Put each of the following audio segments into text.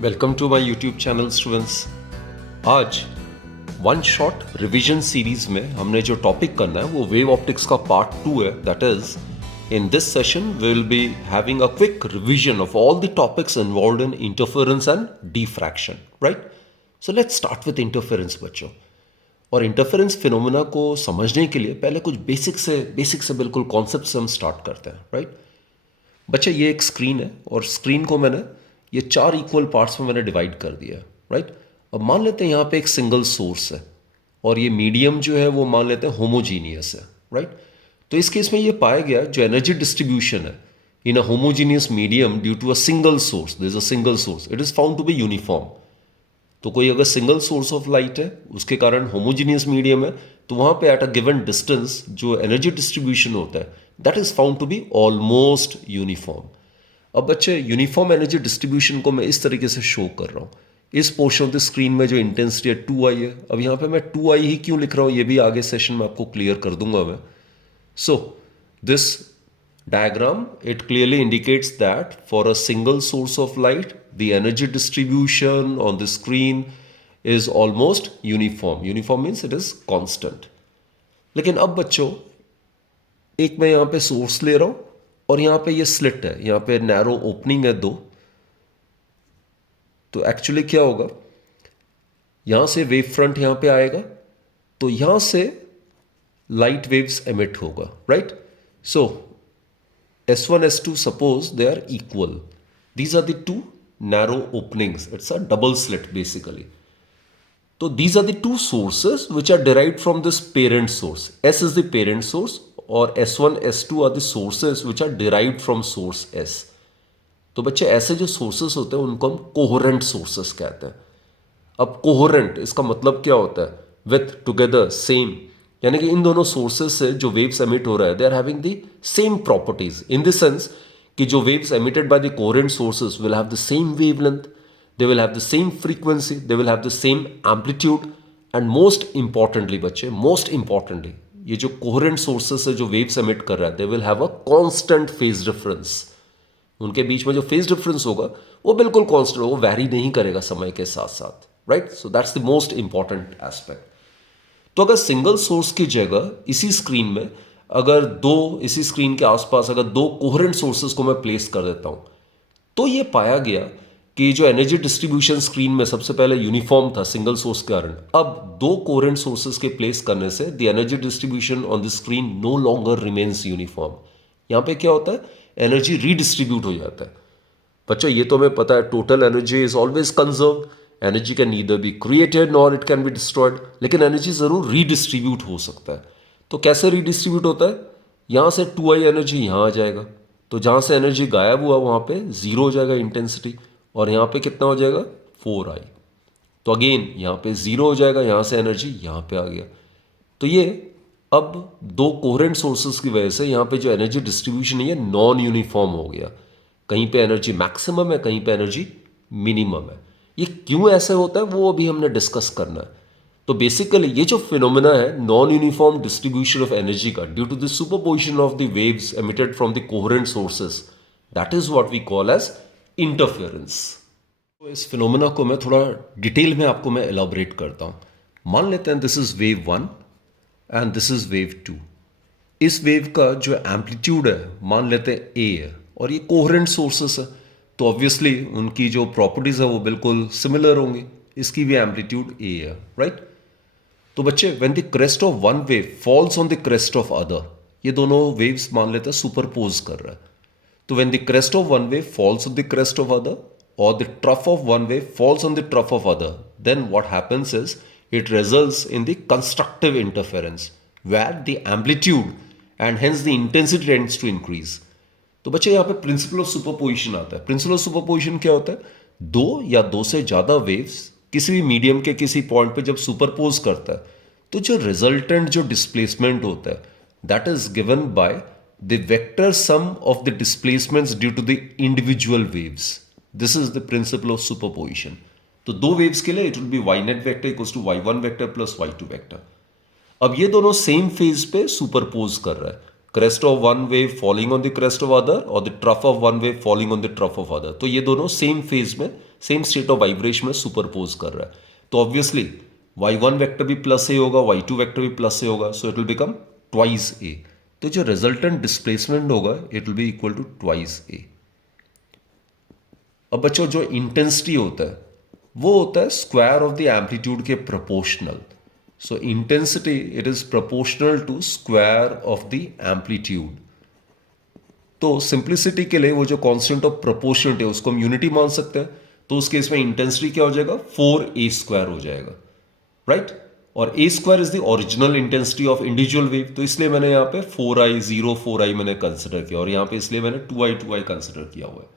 Welcome to my YouTube channel students. आज one shot revision series में हमने जो टॉपिक करना है वो वेव ऑप्टिक्स का पार्ट 2 है। That is in this session we will be having a quick revision of all the topics involved in interference and diffraction, right? So let's start with interference बच्चों। और interference phenomena को समझने के लिए पहले कुछ बेसिक से बिल्कुल कॉन्सेप्ट से हम स्टार्ट करते हैं, राइट? बच्चा ये एक स्क्रीन है और स्क्रीन को मैंने ये 4 इक्वल पार्ट्स में मैंने डिवाइड कर दिया है, राइट? अब मान लेते हैं यहाँ पे एक सिंगल सोर्स है और ये मीडियम जो है वो मान लेते हैं होमोजीनियस है, राइट? तो इस केस में ये पाया गया जो एनर्जी डिस्ट्रीब्यूशन है in a homogeneous medium due to a single source, this is a single source, it is found to be uniform. तो कोई अगर सिंगल सोर्स ऑफ लाइट है उसके कारण होमोजीनियस मीडियम है तो वहां पे एट अ गिवन डिस्टेंस जो एनर्जी डिस्ट्रीब्यूशन होता है that is found to be almost uniform. अब बच्चे यूनिफॉर्म एनर्जी डिस्ट्रीब्यूशन को मैं इस तरीके से शो कर रहा हूँ। इस पोर्शन ऑफ द स्क्रीन में जो इंटेंसिटी है 2I है। अब यहाँ पे मैं 2I ही क्यों लिख रहा हूँ ये भी आगे सेशन में आपको क्लियर कर दूंगा मैं। So this diagram, it clearly indicates that for a single source of light, the energy distribution on the screen is almost uniform. Uniform means it is constant. लेकिन अब बच्चों एक मैं यहाँ पे सोर्स ले रहा हूँ और यहाँ पे ये स्लिट है, यहाँ पे नैरो ओपनिंग है 2। तो एक्चुअली क्या होगा, यहाँ से वेव फ्रंट यहाँ पे आएगा तो यहाँ से लाइट वेव्स एमिट होगा, right? So S1, S2, suppose they are equal. These are the two narrow openings. It's a double slit basically. So these are the two sources which are derived from this parent source. S is the parent source or S1, S2 are the sources which are derived from source S. तो बच्चे ऐसे जो sources होते हैं उनको हम coherent sources कहते हैं। अब कोहेरेंट इसका मतलब क्या होता है? विथ टुगेदर सेम, यानी कि इन दोनों सोर्सेज से जो वेव्स एमिट हो रहा है they are having the same properties in the sense कि जो waves emitted by the coherent sources will have the same wavelength, they will have the same frequency, they will have the same amplitude and most importantly बच्चे, most importantly ये जो coherent sources से जो waves emit कर रहा है दे will have a constant phase difference. उनके बीच में जो फेज डिफरेंस होगा वो बिल्कुल कांस्टेंट होगा, वो वैरी नहीं करेगा समय के साथ साथ, right? So that's the most important aspect. तो अगर सिंगल सोर्स की जगह इसी स्क्रीन में अगर इसी स्क्रीन के आसपास अगर 2 कोहेरेंट सोर्सेस को मैं प्लेस कर देता हूं तो ये पाया गया कि जो एनर्जी डिस्ट्रीब्यूशन स्क्रीन में सबसे पहले यूनिफॉर्म था सिंगल सोर्स के कारण, अब 2 कोहेरेंट सोर्सेस के प्लेस करने से the energy distribution on the screen no longer remains uniform. यहां पे क्या होता है, एनर्जी रीडिस्ट्रीब्यूट हो जाता है। बच्चों ये तो हमें पता है, total energy is always conserve, energy can neither be created nor it can be destroyed, लेकिन एनर्जी जरूर रीडिस्ट्रीब्यूट हो सकता है। तो कैसे रीडिस्ट्रीब्यूट होता है? यहां से 2I एनर्जी यहां आ जाएगा तो जहां से एनर्जी गायब हुआ वहां पे 0 हो जाएगा इंटेंसिटी, और यहां पे कितना हो जाएगा 4I। तो अगेन यहां पे 0 हो जाएगा, यहां से एनर्जी यहां पे आ गया। तो ये अब 2 कोहेरेंट सोर्सेस की वजह से यहां पे जो एनर्जी डिस्ट्रीब्यूशन है ये नॉन यूनिफॉर्म हो गया। कहीं पे एनर्जी मैक्सिमम है, कहीं पे एनर्जी मिनिमम है। ये क्यों ऐसे होता है वो अभी हमने डिस्कस करना है। तो बेसिकली ये जो फिनोमेना है non uniform distribution of energy का due to the superposition of the waves emitted from the coherent sources, that is what we call as interference. तो इस फिनोमेना को मैं थोड़ा डिटेल में आपको मैं एलॉबरेट करता हूं। मान लेते हैं this is wave 1 and this is wave 2। इस वेव का जो एम्पलीट्यूड है मान लेते हैं ए है और ये कोहेरेंट सोर्सेस है तो ऑब्वियसली उनकी जो प्रॉपर्टीज है वो बिल्कुल सिमिलर होंगी। इसकी भी एम्पलीट्यूड ए है, राइट? तो बच्चे when the crest of one wave falls on the crest of other, ये दोनों वेव्स मान लेते हैं सुपरपोज कर रहा है। तो when the crest of one wave falls on the crest of other और the trough of one wave falls on the trough of other, then what happens is it results in the constructive interference where the amplitude and hence the intensity tends to increase. तो बच्चे यहाँ पे principal of superposition आता है। Principal of superposition क्या होता है? 2 या 2 से ज्यादा वेव्स किसी भी मीडियम के किसी पॉइंट पे जब सुपरपोज करता है तो जो रिजल्टेंट जो डिस्प्लेसमेंट होता है that is given by the vector sum of the displacements due to the individual waves. This is the principle of superposition. तो 2 वेव्स के लिए it will be y net vector equals to y1 vector plus y2 vector. अब ये दोनों same phase पे superpose कर रहा है, crest of one wave falling on the crest of other और the trough of one wave falling on the trough of other. तो ये दोनों सेम फेज में सेम स्टेट ऑफ वाइब्रेशन में सुपरपोज कर रहा है। तो ऑब्वियसली y1 वेक्टर भी प्लस ए होगा, y2 वेक्टर भी प्लस ए होगा, so it will become twice A. तो जो रिजल्टेंट डिस्प्लेसमेंट होगा it will be equal to twice a. अब बच्चों जो इंटेंसिटी होता है वो होता है स्क्वायर ऑफ द एम्पलीट्यूड के proportional. So intensity it is proportional to square of the amplitude. तो सिंप्लिसिटी के लिए वो जो कांस्टेंट ऑफ प्रोपोर्शनलिटी है उसको हम यूनिटी मान सकते हैं। तो उस केस में इंटेंसिटी क्या हो जाएगा, 4a² हो जाएगा, राइट। और a² is the original intensity of individual wave. तो इसलिए मैंने यहाँ पे 4i मैंने कंसिडर किया, और यहाँ पे इसलिए मैंने 2i कंसिडर किया हुआ है।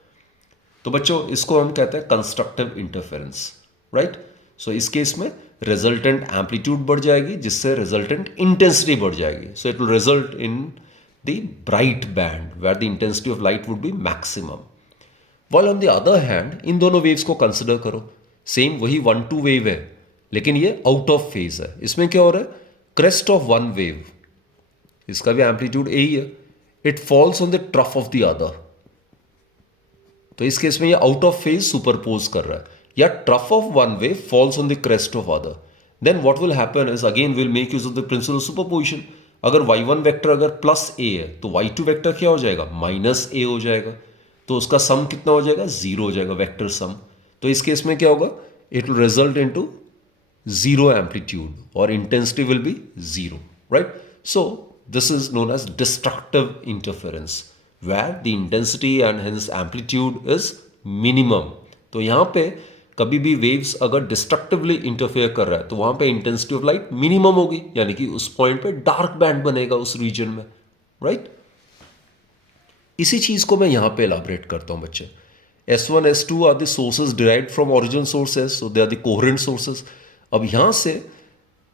तो बच्चों इसको हम कहते हैं कंस्ट्रक्टिव इंटरफेरेंस, राइट। सो इस केस में रिजल्टेंट एम्पलीट्यूड बढ़ जाएगी जिससे रिजल्टेंट इंटेंसिटी बढ़ जाएगी। So it will result in the bright band where the intensity of light would be maximum. While on the other hand, इन दोनों वेव्स को कंसिडर करो, सेम वही 1-2 वेव है लेकिन ये आउट ऑफ फेज है। इसमें क्या हो रहा है, क्रेस्ट ऑफ वन वेव, इसका भी एम्पलीट्यूड ए ही है, it falls on the trough of the other. तो इस केस में ये आउट ऑफ फेज सुपरपोज कर रहा है, या trough of one wave falls on the crest of other. Then what will happen is again will make use of the principle of superposition. अगर y1 vector अगर plus ए है तो y2 vector क्या हो जाएगा, माइनस ए हो जाएगा। तो उसका सम कितना हो जाएगा, 0 हो जाएगा, वेक्टर सम। तो इस केस में क्या होगा, it will result into 0 amplitude और intensity will be 0, right. So this is known as destructive interference where the intensity and hence amplitude is minimum. तो यहां पे कभी भी वेव्स अगर डिस्ट्रक्टिवली इंटरफेयर कर रहा है तो वहां पे इंटेंसिटी ऑफ लाइट मिनिमम होगी, यानी कि उस पॉइंट पे डार्क बैंड बनेगा उस रीजन में, राइट। इसी चीज को मैं यहां पे एलाबरेट करता हूं बच्चे। S1 S2 are the sources derived from original sources, so they are the coherent sources. अब यहां से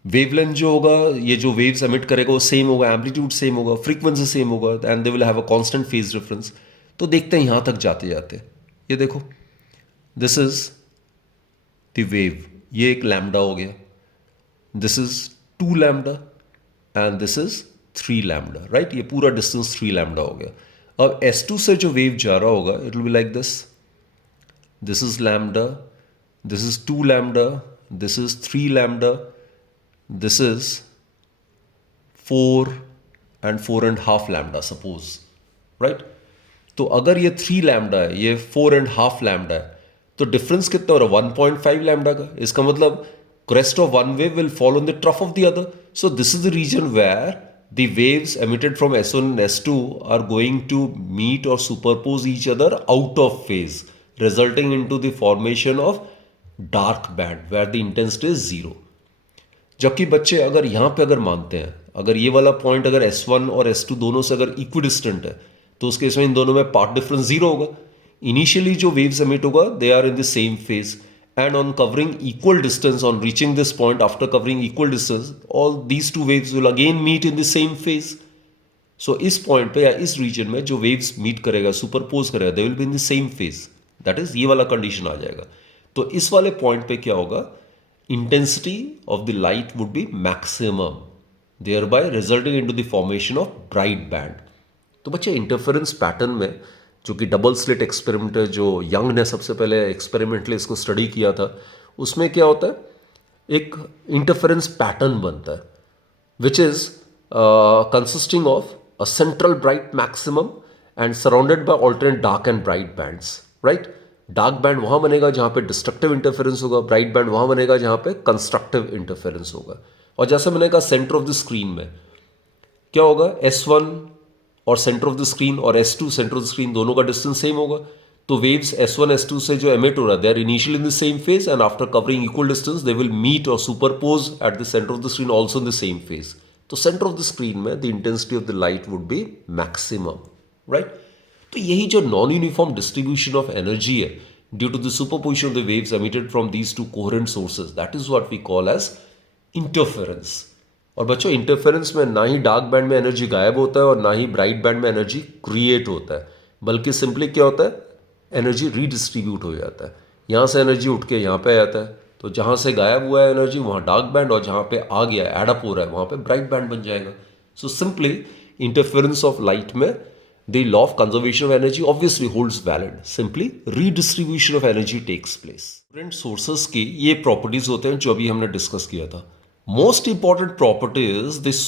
वेवलेंथ जो होगा, ये जो वेव्स एमिट करेगा वो सेम होगा, एम्पलीट्यूड सेम होगा, फ्रीक्वेंसी सेम होगा, and they will have a constant phase difference. तो देखते हैं यहां तक जाते जाते, ये देखो, दिस इज द वेव, ये एक लैम्डा हो गया, this is 2 lambda and this is 3 lambda, right. ये पूरा डिस्टेंस 3 लैम्डा हो गया। अब S2 से जो वेव जा रहा होगा it will be like this is lambda, this is 2 lambda, this is 3 lambda, this is 4 and 4.5 lambda suppose, right. तो अगर ये 3 लैम्डा है, ये 4.5 लैम्डा है, तो डिफरेंस कितना हो रहा है, 1.5 लैम्डा का। इसका मतलब crest of one wave will fall on the trough of the other. So this is the region where the waves emitted from S1 and S2 are going to meet or superpose each other out of phase, resulting into the formation of dark band where the intensity is 0. जबकि बच्चे अगर यहाँ पे अगर मानते हैं, अगर ये वाला पॉइंट अगर S1 और S2 दोनों से अगर इक्विडिस्टेंट है तो उस केस में इन दोनों में पाथ डिफरेंस 0 होगा। इनिशियली जो वेव्स एमिट होगा they are in the same phase, and on covering equal distance, on reaching this point after covering equal distance, all these two waves will again meet in the same phase. So इस point पे या इस region में जो waves meet करेगा, superpose करेगा, they will be in the same phase. That is ये वाला condition आ जाएगा। तो इस वाले point पे क्या होगा, intensity of the light would be maximum, thereby resulting into the formation of bright band. तो बच्चे interference pattern में जो कि डबल स्लिट एक्सपेरिमेंट है, जो यंग ने सबसे पहले एक्सपेरिमेंटली इसको स्टडी किया था, उसमें क्या होता है, एक इंटरफेरेंस पैटर्न बनता है which is consisting of a central bright maximum and surrounded by alternate dark and bright bands, right. Dark band वहां बनेगा जहां पे डिस्ट्रक्टिव इंटरफेरेंस होगा, ब्राइट बैंड वहां बनेगा जहां पे कंस्ट्रक्टिव इंटरफेरेंस होगा। और जैसे मैंने कहा सेंटर ऑफ द स्क्रीन में क्या होगा, S1 और सेंटर ऑफ द स्क्रीन और S2 centre of the screen दोनों का डिस्टेंस सेम होगा। तो वेव्स S1 S2 से जो एमिट हो रहा है they are initially in the same phase and after covering equal distance they will meet और superpose at the centre of the screen also in the same phase. तो centre of the screen में the intensity of the light would be maximum, right. तो यही जो non uniform distribution of energy है due to the superposition of the waves emitted from these two coherent sources, that is what we call as interference. और बच्चों interference में ना ही dark band में एनर्जी गायब होता है और ना ही ब्राइट बैंड में एनर्जी क्रिएट होता है, बल्कि सिंपली क्या होता है, एनर्जी रीडिस्ट्रीब्यूट हो जाता है। यहाँ से एनर्जी उठ के यहाँ पे आ जाता है, तो जहाँ से गायब हुआ है एनर्जी वहाँ डार्क बैंड, और जहाँ पे आ गया एडअप हो रहा है वहाँ पे ब्राइट बैंड बन जाएगा। So simply interference of light में the law of conservation of energy obviously holds valid. Simply redistribution of energy takes place. Different sources की ये properties होते हैं जो अभी हमने discuss किया था. Most important property is this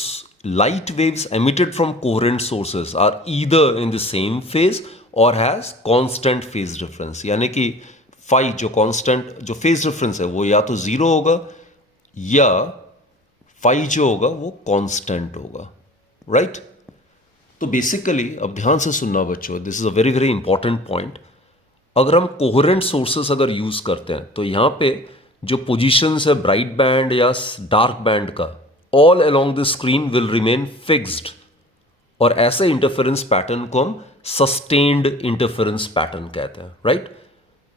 light waves emitted from coherent sources are either in the same phase or has constant phase difference. यानी कि phi जो constant जो phase difference है वो या तो zero होगा या phi जो होगा वो constant होगा, right? तो बेसिकली अब ध्यान से सुनना बच्चों, this is a very very important point. अगर हम कोहेरेंट सोर्सेस अगर यूज करते हैं तो यहां पे जो पोजीशंस है ब्राइट बैंड या डार्क बैंड का, all along the screen will remain fixed. और ऐसे इंटरफेरेंस पैटर्न को हम सस्टेन्ड इंटरफेरेंस पैटर्न कहते हैं, राइट?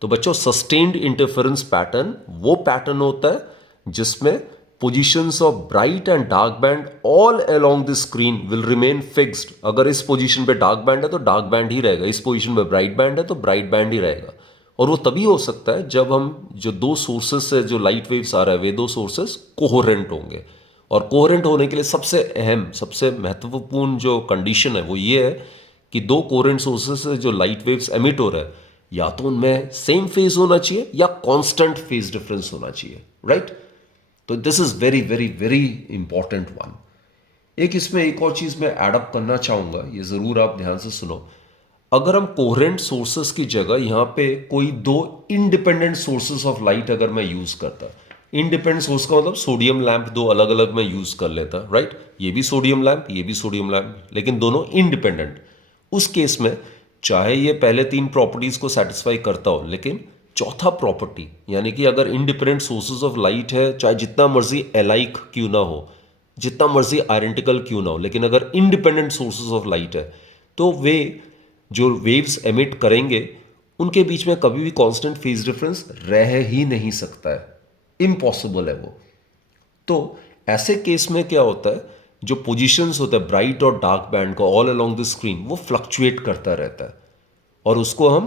तो बच्चों सस्टेन्ड इंटरफेरेंस पैटर्न वो पैटर्न होता है जिसमें positions of bright and dark band all along the screen will remain fixed. अगर इस पोजीशन पे डार्क बैंड है तो डार्क बैंड ही रहेगा, इस पोजीशन पे ब्राइट बैंड है तो ब्राइट बैंड ही रहेगा. और वो तभी हो सकता है जब हम जो दो सोर्सेस से जो लाइट वेव्स आ रहा है वे दो सोर्सेस कोहेरेंट होंगे. और कोहेरेंट होने के लिए सबसे अहम सबसे महत्वपूर्ण जो कंडीशन है वो ये है कि दो कोहेरेंट सोर्सेस से जो लाइट वेव्स एमिट हो रहा है या तो उनमें सेम फेज होना चाहिए या कांस्टेंट फेज डिफरेंस होना चाहिए, राइट? तो this is very very very important one. एक इसमें एक और चीज मैं एडअप करना चाहूंगा, ये जरूर आप ध्यान से सुनो. अगर हम कोहेरेंट सोर्सेस की जगह यहां पे कोई दो इंडिपेंडेंट सोर्सेस ऑफ लाइट अगर मैं यूज करता, इंडिपेंडेंट सोर्स का मतलब सोडियम लैंप दो अलग अलग मैं यूज कर लेता, राइट? ये भी सोडियम लैंप ये भी सोडियम लैंप, लेकिन दोनों इंडिपेंडेंट. उस केस में चाहे ये पहले तीन प्रॉपर्टीज को सेटिस्फाई करता हो, लेकिन चौथा प्रॉपर्टी यानी कि अगर इंडिपेंडेंट सोर्सेज ऑफ लाइट है, चाहे जितना मर्जी एलाइक क्यों ना हो, जितना मर्जी आइडेंटिकल क्यों ना हो, लेकिन अगर इंडिपेंडेंट सोर्सेज ऑफ लाइट है तो वे जो वेव्स एमिट करेंगे उनके बीच में कभी भी कांस्टेंट फेज डिफरेंस रह ही नहीं सकता है, इम्पॉसिबल है वो. तो ऐसे केस में क्या होता है, जो पोजीशंस होता है ब्राइट और डार्क बैंड का ऑल अलोंग द स्क्रीन वो फ्लक्चुएट करता रहता है और उसको हम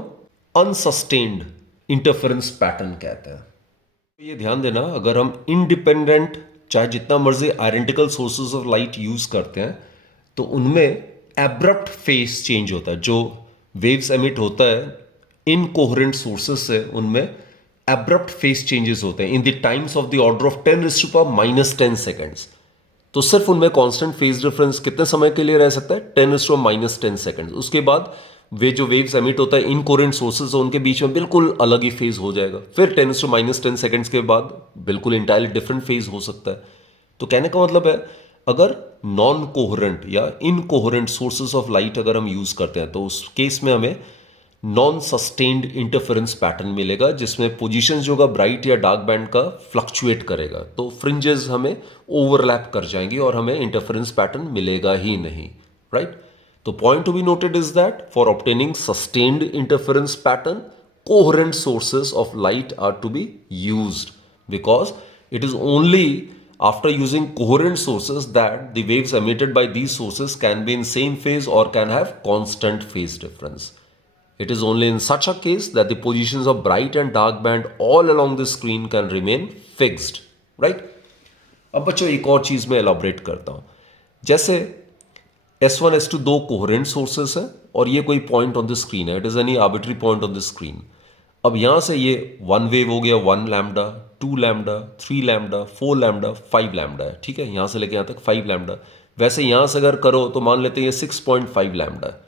अनसस्टेन्ड इंटरफेरेंस पैटर्न कहते हैं. तो ये ध्यान देना, अगर हम इंडिपेंडेंट चाहे जितना मर्जी identical sources of light use करते हैं तो उनमें एब्रप्ट फेज चेंज होता है. जो वेव्स एमिट होता है इनकोहेरेंट सोर्सेज से उनमें एब्रप्ट फेज चेंजेस होते हैं in the times of the order of 10⁻⁻10 seconds. तो सिर्फ उनमें कांस्टेंट फेज डिफरेंस कितने समय के लिए रह सकता है? 10⁻⁻10 सेकेंड्स. उसके बाद वे जो वेव्स एमिट होता है इनकोहेरेंट सोर्सेज उनके बीच में बिल्कुल अलग ही फेज हो जाएगा. फिर 10⁻⁻10 सेकेंड्स के बाद बिल्कुल इंटायरली डिफरेंट फेज हो सकता है. तो कहने का मतलब है अगर नॉन कोहेरेंट या इनकोहेरेंट सोर्सेज ऑफ लाइट अगर हम यूज करते हैं तो उस केस में हमें नॉन सस्टेन्ड इंटरफेरेंस पैटर्न मिलेगा जिसमें पोजीशन जो होगा ब्राइट या डार्क बैंड का फ्लक्चुएट करेगा. तो फ्रिंजेस हमें ओवरलैप कर जाएंगी और हमें इंटरफेरेंस पैटर्न मिलेगा ही नहीं, राइट? तो point to be noted is that for obtaining sustained interference pattern coherent sources of light are to be used because it is only after using coherent sources that the waves emitted by these sources can be in same phase or can have constant phase difference. It is only in such a case that the positions of bright and dark band all along the screen can remain fixed, right? अब बच्चों एक और चीज मैं elaborate करता हूं. जैसे S1 S2 दो कोहेरेंट सोर्सेस है और ये कोई पॉइंट ऑन द स्क्रीन है, it is any arbitrary point on the screen. अब यहां से ये वन वेव हो गया 1 lambda, 2 lambda, 3 lambda, 4 lambda, 5 lambda है, ठीक है? यहां से लेके यहां तक 5 लैम्डा. वैसे यहां से अगर करो तो मान लेते हैं ये 6.5 लैम्डा है.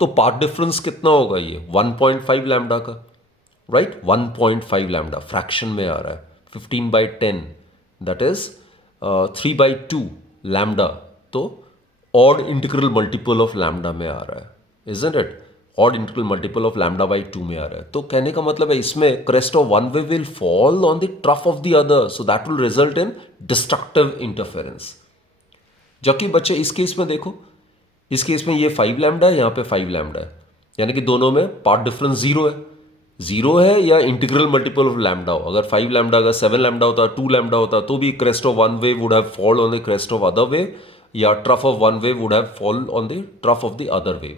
तो पाथ डिफरेंस कितना होगा? ये 1.5 लैम्डा का, राइट? 1.5 लैम्डा फ्रैक्शन में आ रहा है. 15/10 दैट इज 3/2 लैम्डा. तो odd integral multiple of lambda में आ रहा है, isn't it? Odd integral multiple of λ/2 में आ रहा है. तो कहने का मतलब है इसमें crest of one wave will fall on the trough of the other, so that will result in destructive interference. जबकि बच्चे इस केस में देखो, इस केस में ये 5 लैम्डा है, यहाँ पे 5 लैम्डा है, यानी कि दोनों में पार्ट डिफरेंस जीरो है. जीरो है या इंटीग्रल मल्टीपल ऑफ लैम्डा हो. अगर 5 लैम्डा अगर 7 लैम्डा होता, 2 लैम्डा होता तो भी crest of one wave would have fall on the crest of other wave या trough of one wave would have fall on the trough of the other wave.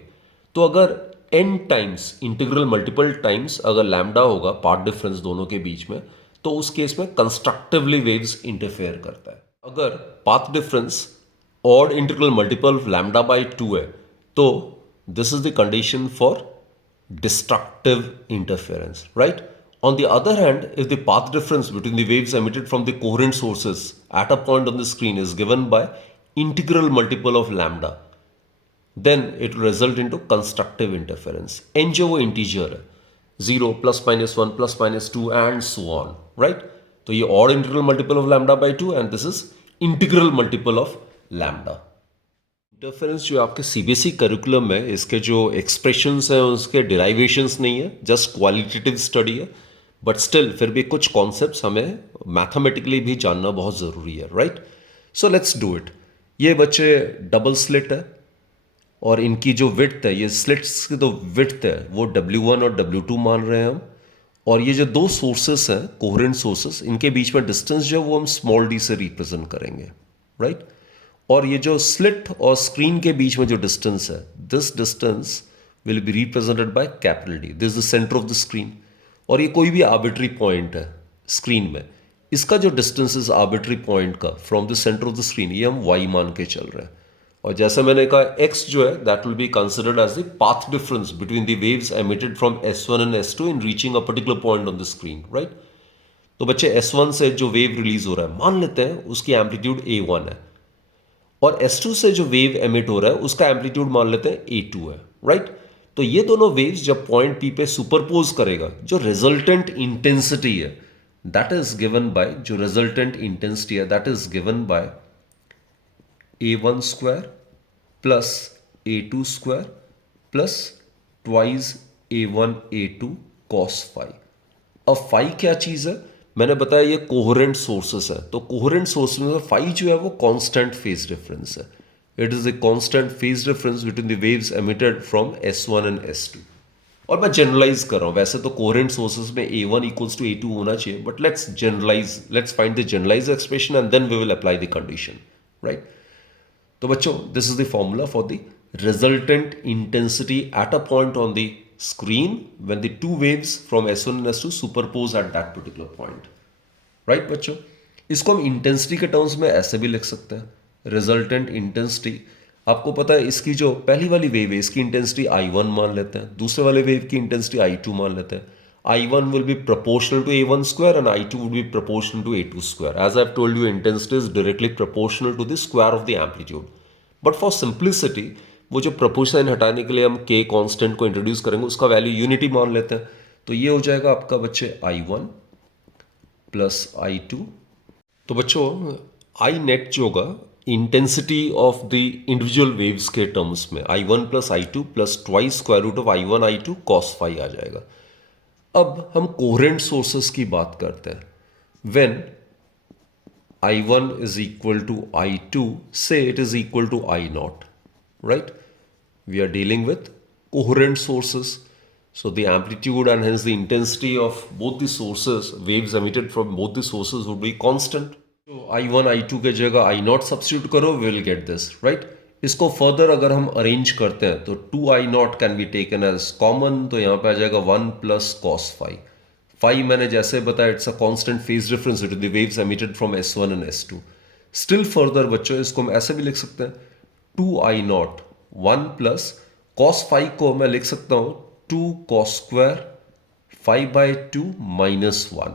तो अगर n times integral multiple times अगर lambda होगा path difference दोनों के बीच में, तो उस केस में कंस्ट्रक्टिवली वेव्स इंटरफेयर करता है. अगर path difference odd integral multiple λ/2 है तो This is the condition for destructive interference, right? On the other hand, if the path difference between the waves emitted from the coherent sources at a point on the screen is given by integral multiple of lambda, then it will result into constructive interference. n जो वो integer है, 0 plus minus 1 plus minus 2 and so on, right? तो ये odd integral multiple of lambda by 2 and this is integral multiple of lambda. Interference जो आपके CBSE curriculum में इसके जो एक्सप्रेशंस हैं उसके डिराइवेशंस नहीं है, जस्ट क्वालिटेटिव स्टडी है, बट स्टिल फिर भी कुछ कॉन्सेप्ट्स हमें मैथमेटिकली भी जानना बहुत ज़रूरी है, right? So let's do it. ये बच्चे डबल स्लिट है और इनकी जो विड्थ है, ये स्लिट्स की तो विड्थ है वो W1 और W2 मान रहे हैं हम, और ये जो दो सोर्सेस हैं कोहेरेंट सोर्सेस, इनके बीच में डिस्टेंस जो है वो हम स्मॉल डी से रिप्रेजेंट करेंगे, राइट? और ये जो स्लिट और स्क्रीन के बीच में जो डिस्टेंस है, this distance will be represented by capital D. This is the centre of the screen. और ये कोई भी आर्बिट्री पॉइंट है स्क्रीन में, इसका जो डिस्टेंस इज आर्बिट्री पॉइंट का from the centre of the screen, ये हम y मान के चल रहे हैं. और जैसे मैंने कहा x जो है that will be considered as the path difference between the waves emitted from S1 and S2 in reaching a particular point on the screen, right? तो बच्चे S1 से जो वेव रिलीज हो रहा है, मान लेते हैं उसकी एम्पलीट्यूड A1 है, और S2 से जो वेव एमिट हो रहा है उसका एम्पलीट्यूड मान लेते हैं A2 है, राइट? तो ये दोनों वेव्स जब पॉइंट P पे सुपरपोज करेगा, जो रिजल्टेंट इंटेंसिटी है दैट इज गिवन बाय, जो रिजल्टेंट इंटेंसिटी है that is given by A1 square plus A2 square plus twice A1 A2 cos phi. अब फाई क्या चीज है? मैंने बताया ये कोहेरेंट सोर्सेस है, तो कोहेरेंट सोर्सेस में फाई जो है वो कांस्टेंट फेज डिफरेंस है. It is the constant phase difference between the waves emitted from S1 and S2. और मैं जनरलाइज कर रहा हूं, वैसे तो कोहेरेंट सोर्सेस में A1 इक्वल्स टू A2 होना चाहिए, but let's generalize, let's find the generalize expression and then we will apply the condition, right? तो बच्चों, this is the formula for the resultant intensity at a point on the screen when the two waves from S1 and S2 superpose at that particular point, right बच्चों? इसको हम intensity के terms में ऐसे भी लिख सकते हैं, रिजल्टेंट इंटेंसिटी. आपको पता है इसकी जो पहली वाली वेव है इसकी इंटेंसिटी I1 मान लेते हैं, दूसरे वाले वेव की इंटेंसिटी I2 मान लेते हैं. I1 will be proportional to A1 square and I2 will be proportional to A2 square. As I've told you, intensity is directly proportional to the square of the amplitude. But for simplicity, वो जो proportion हटाने के लिए हम k constant को introduce करेंगे, उसका value unity मान लेते हैं. तो ये हो जाएगा आपका बच्चे I1 प्लस I2. तो बच्चों आई नेट जो होगा intensity of the individual waves के टर्म्स में I1 plus I2 plus twice square root of I1 I2 cos phi आ जाएगा. अब हम कोहेरेंट सोर्सेस की बात करते हैं. When I1 is equal to I2, say it is equal to I0, right? We are dealing with coherent sources. So the amplitude and hence the intensity of both the sources, waves emitted from both the sources would be constant. So I1, I2 के जगह I0 substitute करो, we will get this, right? इसको further अगर हम arrange करते हैं तो 2I0 can be taken as common, तो यहाँ पे आ जाएगा 1 plus cos phi. Phi मैंने जैसे बताया it's a constant phase difference between the waves emitted from S1 and S2. Still further बच्चों इसको हम ऐसे भी लिख सकते हैं 2I0 1 प्लस कॉस फाई को मैं लिख सकता हूं 2 cos square 5/2 minus 1.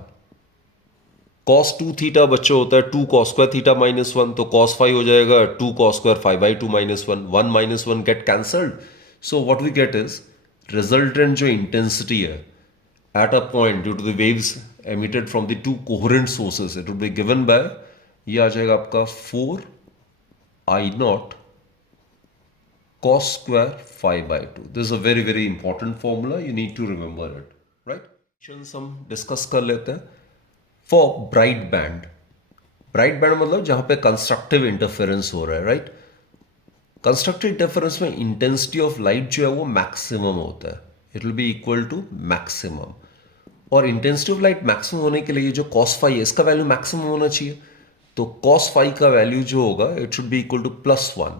Cos 2 theta बच्चों होता है 2 कॉस स्क्वायर थीटा माइनस 1, तो कॉस फाई हो जाएगा 2 cos square 5/2 minus 1. 1 minus 1 get cancelled. So what we get is resultant जो इंटेंसिटी है at a point due to the waves emitted from the two coherent sources, it would be given by, ये आ जाएगा आपका 4I0 cos square 5/2. This is a very very important formula, you need to remember it, right? हम discuss कर लेते हैं. For bright band, bright band मतलब जहां पे कंस्ट्रक्टिव इंटरफेरेंस हो रहा है, राइट? कंस्ट्रक्टिव इंटरफेरेंस में इंटेंसिटी ऑफ लाइट जो है वो मैक्सिमम होता है, it will be equal to maximum. और इंटेंसिटी ऑफ लाइट मैक्सिमम होने के लिए जो कॉस फाई है इसका वैल्यू मैक्सिमम होना चाहिए. तो कॉस फाई का वैल्यू जो होगा it should be equal to +1.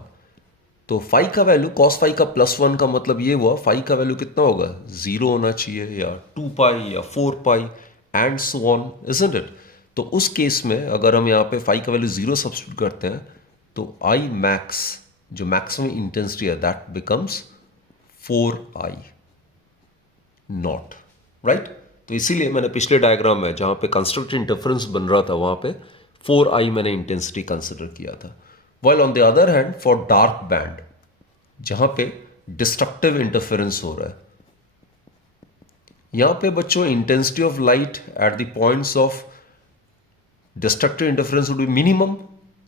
तो फाई का वैल्यू कॉस फाई का +1 का मतलब ये हुआ फाई का वैल्यू कितना होगा, 0 होना चाहिए या 2 पाई या 4 pi and so on, isn't it? तो उस केस में अगर हम यहाँ पे फाई का वैल्यू 0 सब्स्टिट्यूट करते हैं तो आई मैक्स जो मैक्सिमम इंटेंसिटी है that becomes 4i not, right. तो इसीलिए मैंने पिछले डायग्राम में जहां पे कंस्ट्रक्टेड इंटरफेरेंस बन रहा था वहां पे 4i मैंने इंटेंसिटी कंसिडर किया था। While on the other hand for dark band जहां पे डिस्ट्रक्टिव इंटरफेरेंस हो रहा है, यहां पे बच्चों intensity of light at the points of destructive interference would be minimum.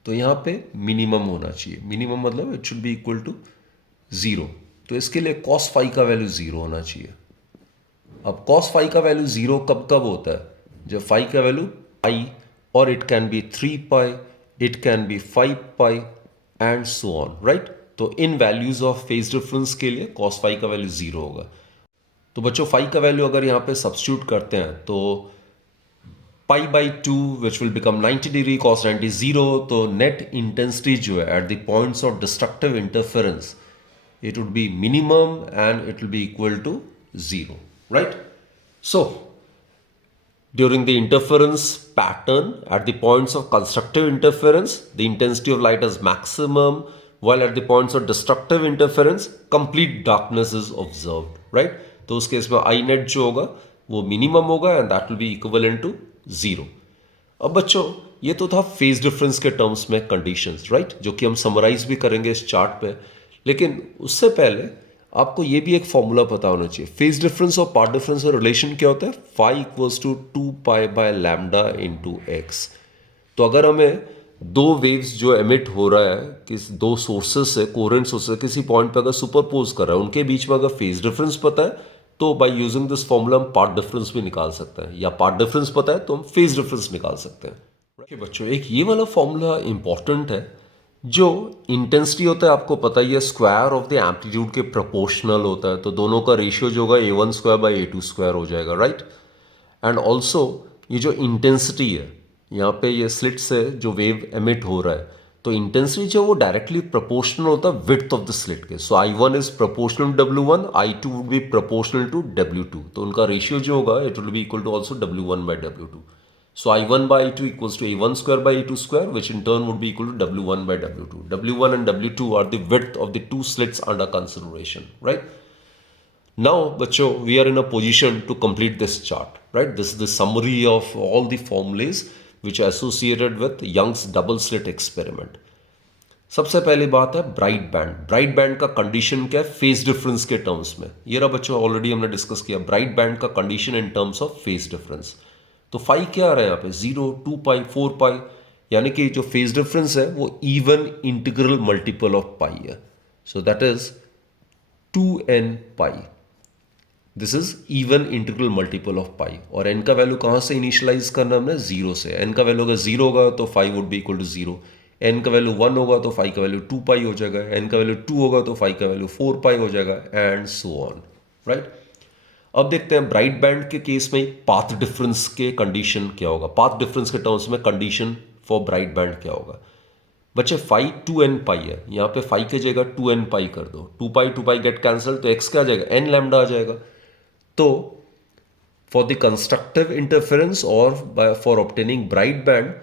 तो यहां पे मिनिमम होना चाहिए, मिनिमम मतलब it should be equal to 0। तो इसके लिए कॉस फाई का वैल्यू 0 होना चाहिए। अब कॉस फाई का वैल्यू 0 कब कब होता है? जब फाई का वैल्यू पाई, और it can B 3 pi, it can B 5 pi and so on, right. तो इन वैल्यूज ऑफ फेज डिफरेंस के लिए कॉस फाई का वैल्यू 0 होगा। तो बच्चों फाई का वैल्यू अगर यहां पे सब्स्टिट्यूट करते हैं तो pi by 2 which will become 90 degree cos 90 0। तो नेट इंटेंसिटी जो है eight the points of destructive interference it would be minimum and it will be equal to 0, right? So during the interference pattern at the points of constructive interference the intensity of light is maximum, while at the points of destructive interference complete darkness is observed, right? तो उस case में आई net जो होगा वो minimum होगा and that will be equivalent to 0। अब बच्चों ये तो था फेज डिफरेंस के टर्म्स में कंडीशंस, राइट, जो कि हम समराइज भी करेंगे इस चार्ट पे। लेकिन उससे पहले आपको ये भी एक फॉर्मूला पता होना चाहिए। फेज डिफरेंस और पार्ट डिफरेंस का रिलेशन क्या होता है? Phi equals to 2 pi by lambda into x. तो अगर हमें दो वेव्स जो एमिट हो रहा है किस दो सोर्सेस से, कोरेंट सोर्सेस किसी पॉइंट पे अगर सुपरपोज कर रहा है, उनके बीच में अगर फेज डिफरेंस पता है तो बाय यूजिंग दिस फॉर्मूला हम पार्ट डिफरेंस भी निकाल सकते हैं, या पार्ट डिफरेंस पता है तो हम फेज डिफरेंस निकाल सकते हैं। बच्चों एक ये वाला फॉर्मूला इंपॉर्टेंट है। जो इंटेंसिटी होता है आपको पता ही है स्क्वायर ऑफ द एम्पलीट्यूड के प्रोपोर्शनल होता है, तो दोनों का रेशियो जो होगा a1 square by a2 square हो जाएगा, राइट। एंड ऑल्सो ये जो इंटेंसिटी है यहाँ पे ये स्लिट से जो वेव एमिट हो रहा है, तो इंटेंसिटी जो वो डायरेक्टली प्रोपोर्शनल होता है विड्थ ऑफ द स्लिट के। So I1 is proportional to W1, I2 would be proportional to W2। तो उनका रेशियो जो होगा it will be equal to also W1 by W2। So I1 by I2 equals to A1 square by A2 square, which in turn would be equal to W1 by W2. W1 and W2 are the width of the two slits under consideration, right? Now, bachcho, we are in a position to complete this chart, right? This is the summary of all the formulas which are associated with Young's double slit experiment. सबसे पहली बात है bright band. Bright band का condition क्या है phase difference के terms में? ये रहा बच्चों, ऑलरेडी हमने डिस्कस किया ब्राइट बैंड का condition in terms of phase difference. तो फाई क्या आ रहा है यहाँ पे? 0, 2 पाई, 4 पाई, यानी कि जो फेज डिफरेंस है वो even integral multiple of pi है। So that is 2n pi. This is even integral multiple of pi. और n का वैल्यू कहाँ से इनिशियलाइज करना हमने? 0 से। n का वैल्यू अगर 0 होगा तो phi would be equal to 0। n का वैल्यू 1 होगा तो फाई का वैल्यू 2 पाई हो जाएगा। n का वैल्यू 2 होगा तो फाई का वैल्यू 4 पाई हो जाएगा एंड सो ऑन, राइट। अब देखते हैं ब्राइट बैंड के केस में पाथ डिफरेंस के कंडीशन क्या होगा। पाथ डिफरेंस के टर्म्स में कंडीशन फॉर ब्राइट बैंड क्या होगा? बच्चे फाई 2n पाई है, यहाँ पे फाई की जगह 2n पाई कर दो। 2 पाई गेट कैंसल, तो x क्या आ जाएगा? n लैम्डा आ जाएगा। तो फॉर द कंस्ट्रक्टिव इंटरफेरेंस और for obtaining bright band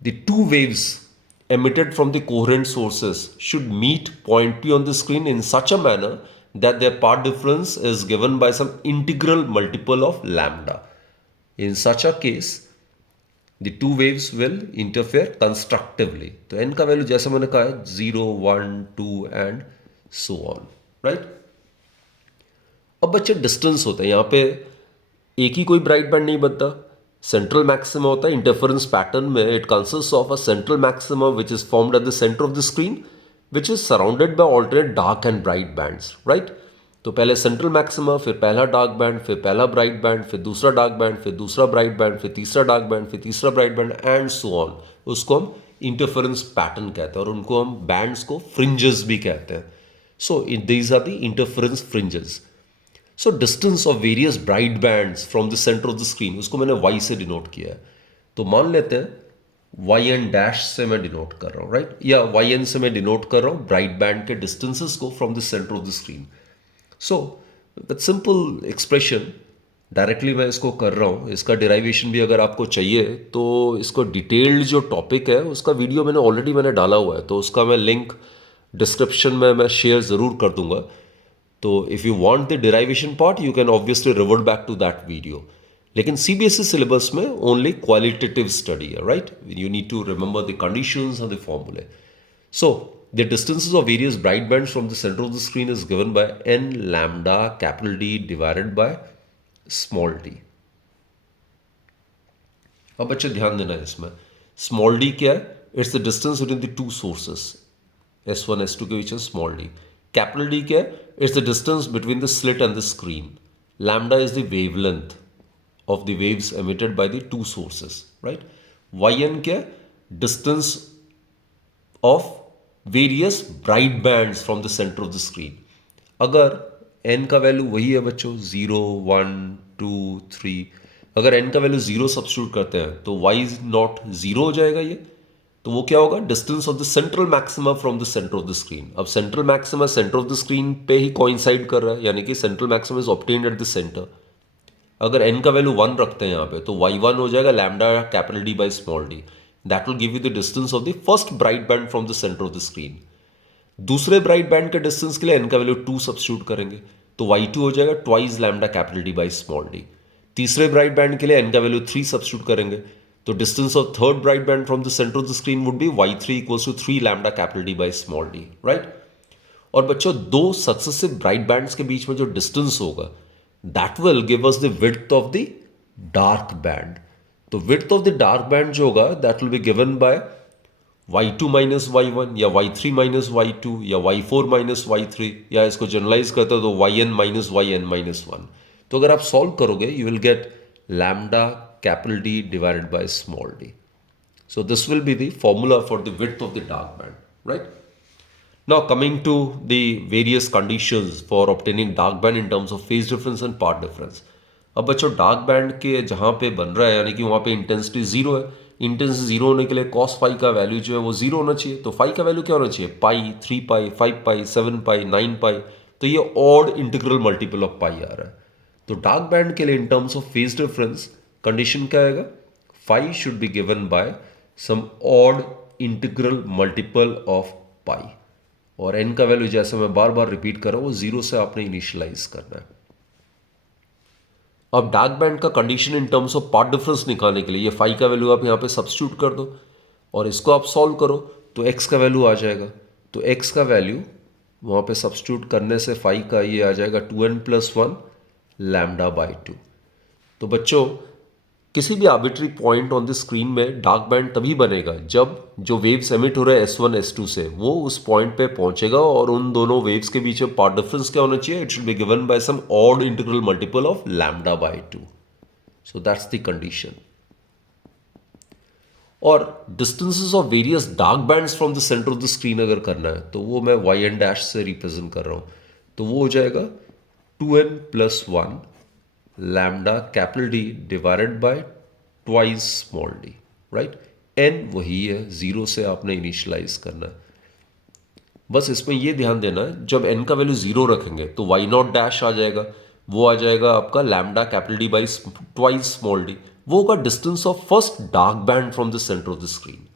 the two waves emitted from the coherent sources should meet point P on the screen in such a manner that their path difference is given by some integral multiple of lambda. In such a case, the two waves will interfere constructively. तो n का value जैसे मैंने कहा है 0, 1, 2 and so on, right? अब बच्चे distance होता है, यहाँ पे एक ही कोई ब्राइट बैंड नहीं बनता। सेंट्रल मैक्सिमा होता है इंटरफेरेंस पैटर्न में। It consist of a central maxima which is formed at the centre of the screen which is surrounded by alternate dark and bright bands, right. तो पहले central maxima, फिर पहला dark band, फिर पहला bright band, फिर दूसरा dark band, फिर दूसरा ब्राइट बैंड, फिर तीसरा डार्क बैंड, फिर तीसरा bright band and so on. उसको हम इंटरफेरेंस पैटर्न कहते हैं और उनको हम बैंड्स को फ्रिंजेस भी कहते हैं। So these are the interference fringes. So distance of various bright bands from the centre of the screen, उसको मैंने y से डिनोट किया है। तो मान लेते हैं yn डैश से मैं डिनोट कर रहा हूँ, राइट, या yn से मैं डिनोट कर रहा हूँ ब्राइट बैंड के डिस्टेंसेस को from the centre of the screen. So that simple expression directly मैं इसको कर रहा हूँ। इसका डिराइवेशन भी अगर आपको चाहिए तो इसको डिटेल्ड जो टॉपिक है उसका वीडियो मैंने डाला हुआ है, तो उसका मैं लिंक डिस्क्रिप्शन में मैं शेयर ज़रूर कर दूंगा। तो if you want the derivation part you can obviously revert back to that video. लेकिन सीबीएसई सिलेबस में ओनली क्वालिटेटिव स्टडी है, right? You need to remember the conditions and the formulae. So the distances of various bright bands from the center of the screen is given by n lambda capital D divided by small d. अब बच्चे ध्यान देना है इसमें. Small D क्या है? It's the distance between the to sources S1 S2 के बीच में स्मॉल डी. कैपिटल डी क्या है? It's the distance between the slit and the screen. Lambda is the wavelength of the waves emitted by the two sources, right? yn क्या है? Distance of various bright bands from the center of the screen. अगर n का value वही है बच्चों 0 1 2 3, अगर n का value 0 substitute करते हैं तो y इज नॉट 0 हो जाएगा ये. तो वो क्या होगा? Distance of the central maxima from the centre of the screen. अब central maxima centre of the screen पे ही कोइंसाइड कर रहा है, यानी कि central maxima is obtained at the centre. अगर n का वैल्यू 1 रखते हैं यहाँ पे तो y1 हो जाएगा lambda capital D by small d. That will give you the distance of the first bright band from the centre of the screen. दूसरे ब्राइट बैंड के डिस्टेंस के लिए n का वैल्यू 2 सब्स्टिट्यूट करेंगे तो y2 हो जाएगा twice lambda capital D by small d. तीसरे ब्राइट बैंड के लिए n का वैल्यू 3 सब्स्टिट्यूट करेंगे तो distance of third bright band from the centre of the screen would be y3 equals to 3 lambda capital D by small d, right? और बच्चों दो successive bright bands के बीच में जो डिस्टेंस होगा that will give us the width of the dark band. तो width of the dark band जो होगा that will be given by y2 minus y1 या y3 माइनस y2 या y4 माइनस y3, या इसको जनरलाइज करते हो तो yn माइनस yn माइनस 1. तो अगर आप सॉल्व करोगे you will get lambda capital D divided by small D. So this will be the formula for the width of the dark band, right? Now coming to the various conditions for obtaining dark band in terms of phase difference and part difference. अब बच्चों dark band के जहाँ पे बन रहा है यानी कि वहाँ पे इंटेंसिटी जीरो है. इंटेंसिटी जीरो होने के लिए कॉस फाई का वैल्यू जो है वो जीरो होना चाहिए. तो फाई का वैल्यू क्या होना चाहिए? पाई, 3 पाई, 5 पाई, 7 पाई, 9 पाई. तो ये odd integral multiple of pi आ रहा है. तो डार्क बैंड के लिए in terms of phase difference condition क्या आएगा? Phi should be given by some odd integral multiple of pi. और n का वैल्यू जैसे मैं बार बार रिपीट कर रहा हूं वो जीरो से आपने इनिशियलाइज करना है. अब डार्क बैंड का condition in terms of path difference निकालने के लिए ये फाई का वैल्यू आप यहाँ पे सब्स्टिट्यूट कर दो और इसको आप सॉल्व करो तो x का वैल्यू आ जाएगा. तो x का वैल्यू वहाँ पे सब्स्टिट्यूट करने से फाई का ये आ जाएगा 2n प्लस 1 लैम्डा बाई 2. तो बच्चों किसी भी arbitrary point on the screen में डार्क बैंड तभी बनेगा जब जो वेव्स एमिट हो रहे हैं S1 S2 से वो उस पॉइंट पे पहुंचेगा और उन दोनों वेव्स के बीच में पार्ट डिफरेंस क्या होना चाहिए? It should be given by some odd integral multiple of lambda by 2. So that's the condition. और distances of various dark bands from the centre of the screen अगर करना है तो वो मैं yn डैश से रिप्रेजेंट कर रहा हूं. तो वो हो जाएगा 2n plus 1 lambda capital D divided bye twice small d, right? n वही है, जीरो से आपने इनिशियलाइज करना है. बस इसमें ये ध्यान देना है जब n का वैल्यू जीरो रखेंगे तो y नॉट डैश आ जाएगा, वो आ जाएगा आपका lambda capital D by twice small D. वो होगा distance of first dark band from the centre of the screen.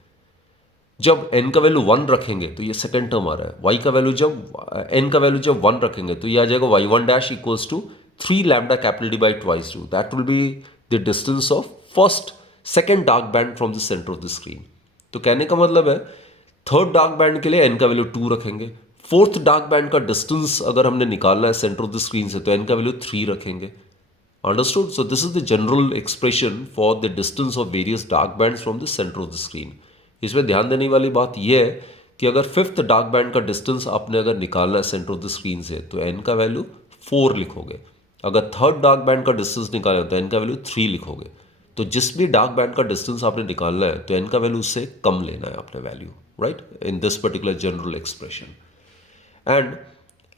जब n का वैल्यू 1 रखेंगे तो ये सेकेंड टर्म आ रहा है. y का वैल्यू जब n का वैल्यू जब 1 रखेंगे तो ये आ जाएगा y1 dash equals to 3 lambda capital D by twice 2. That will be the distance of first second dark band from the center of the screen. तो कहने का मतलब है थर्ड डार्क बैंड के लिए n का वैल्यू 2 रखेंगे. फोर्थ डार्क बैंड का डिस्टेंस अगर हमने निकालना है सेंटर ऑफ द स्क्रीन से तो n का वैल्यू 3 रखेंगे. Understood? So this is the general expression for the distance of various dark bands from the centre of the screen. इसमें ध्यान देने वाली बात यह है कि अगर फिफ्थ डार्क बैंड का डिस्टेंस आपने अगर निकालना है सेंटर ऑफ द स्क्रीन से तो n का वैल्यू 4 लिखोगे. अगर थर्ड डार्क बैंड का डिस्टेंस निकालना है तो n का वैल्यू 3 लिखोगे. तो जिस भी डार्क बैंड का डिस्टेंस आपने निकालना है तो n का वैल्यू उससे कम लेना है आपने value, right? In this particular general expression. And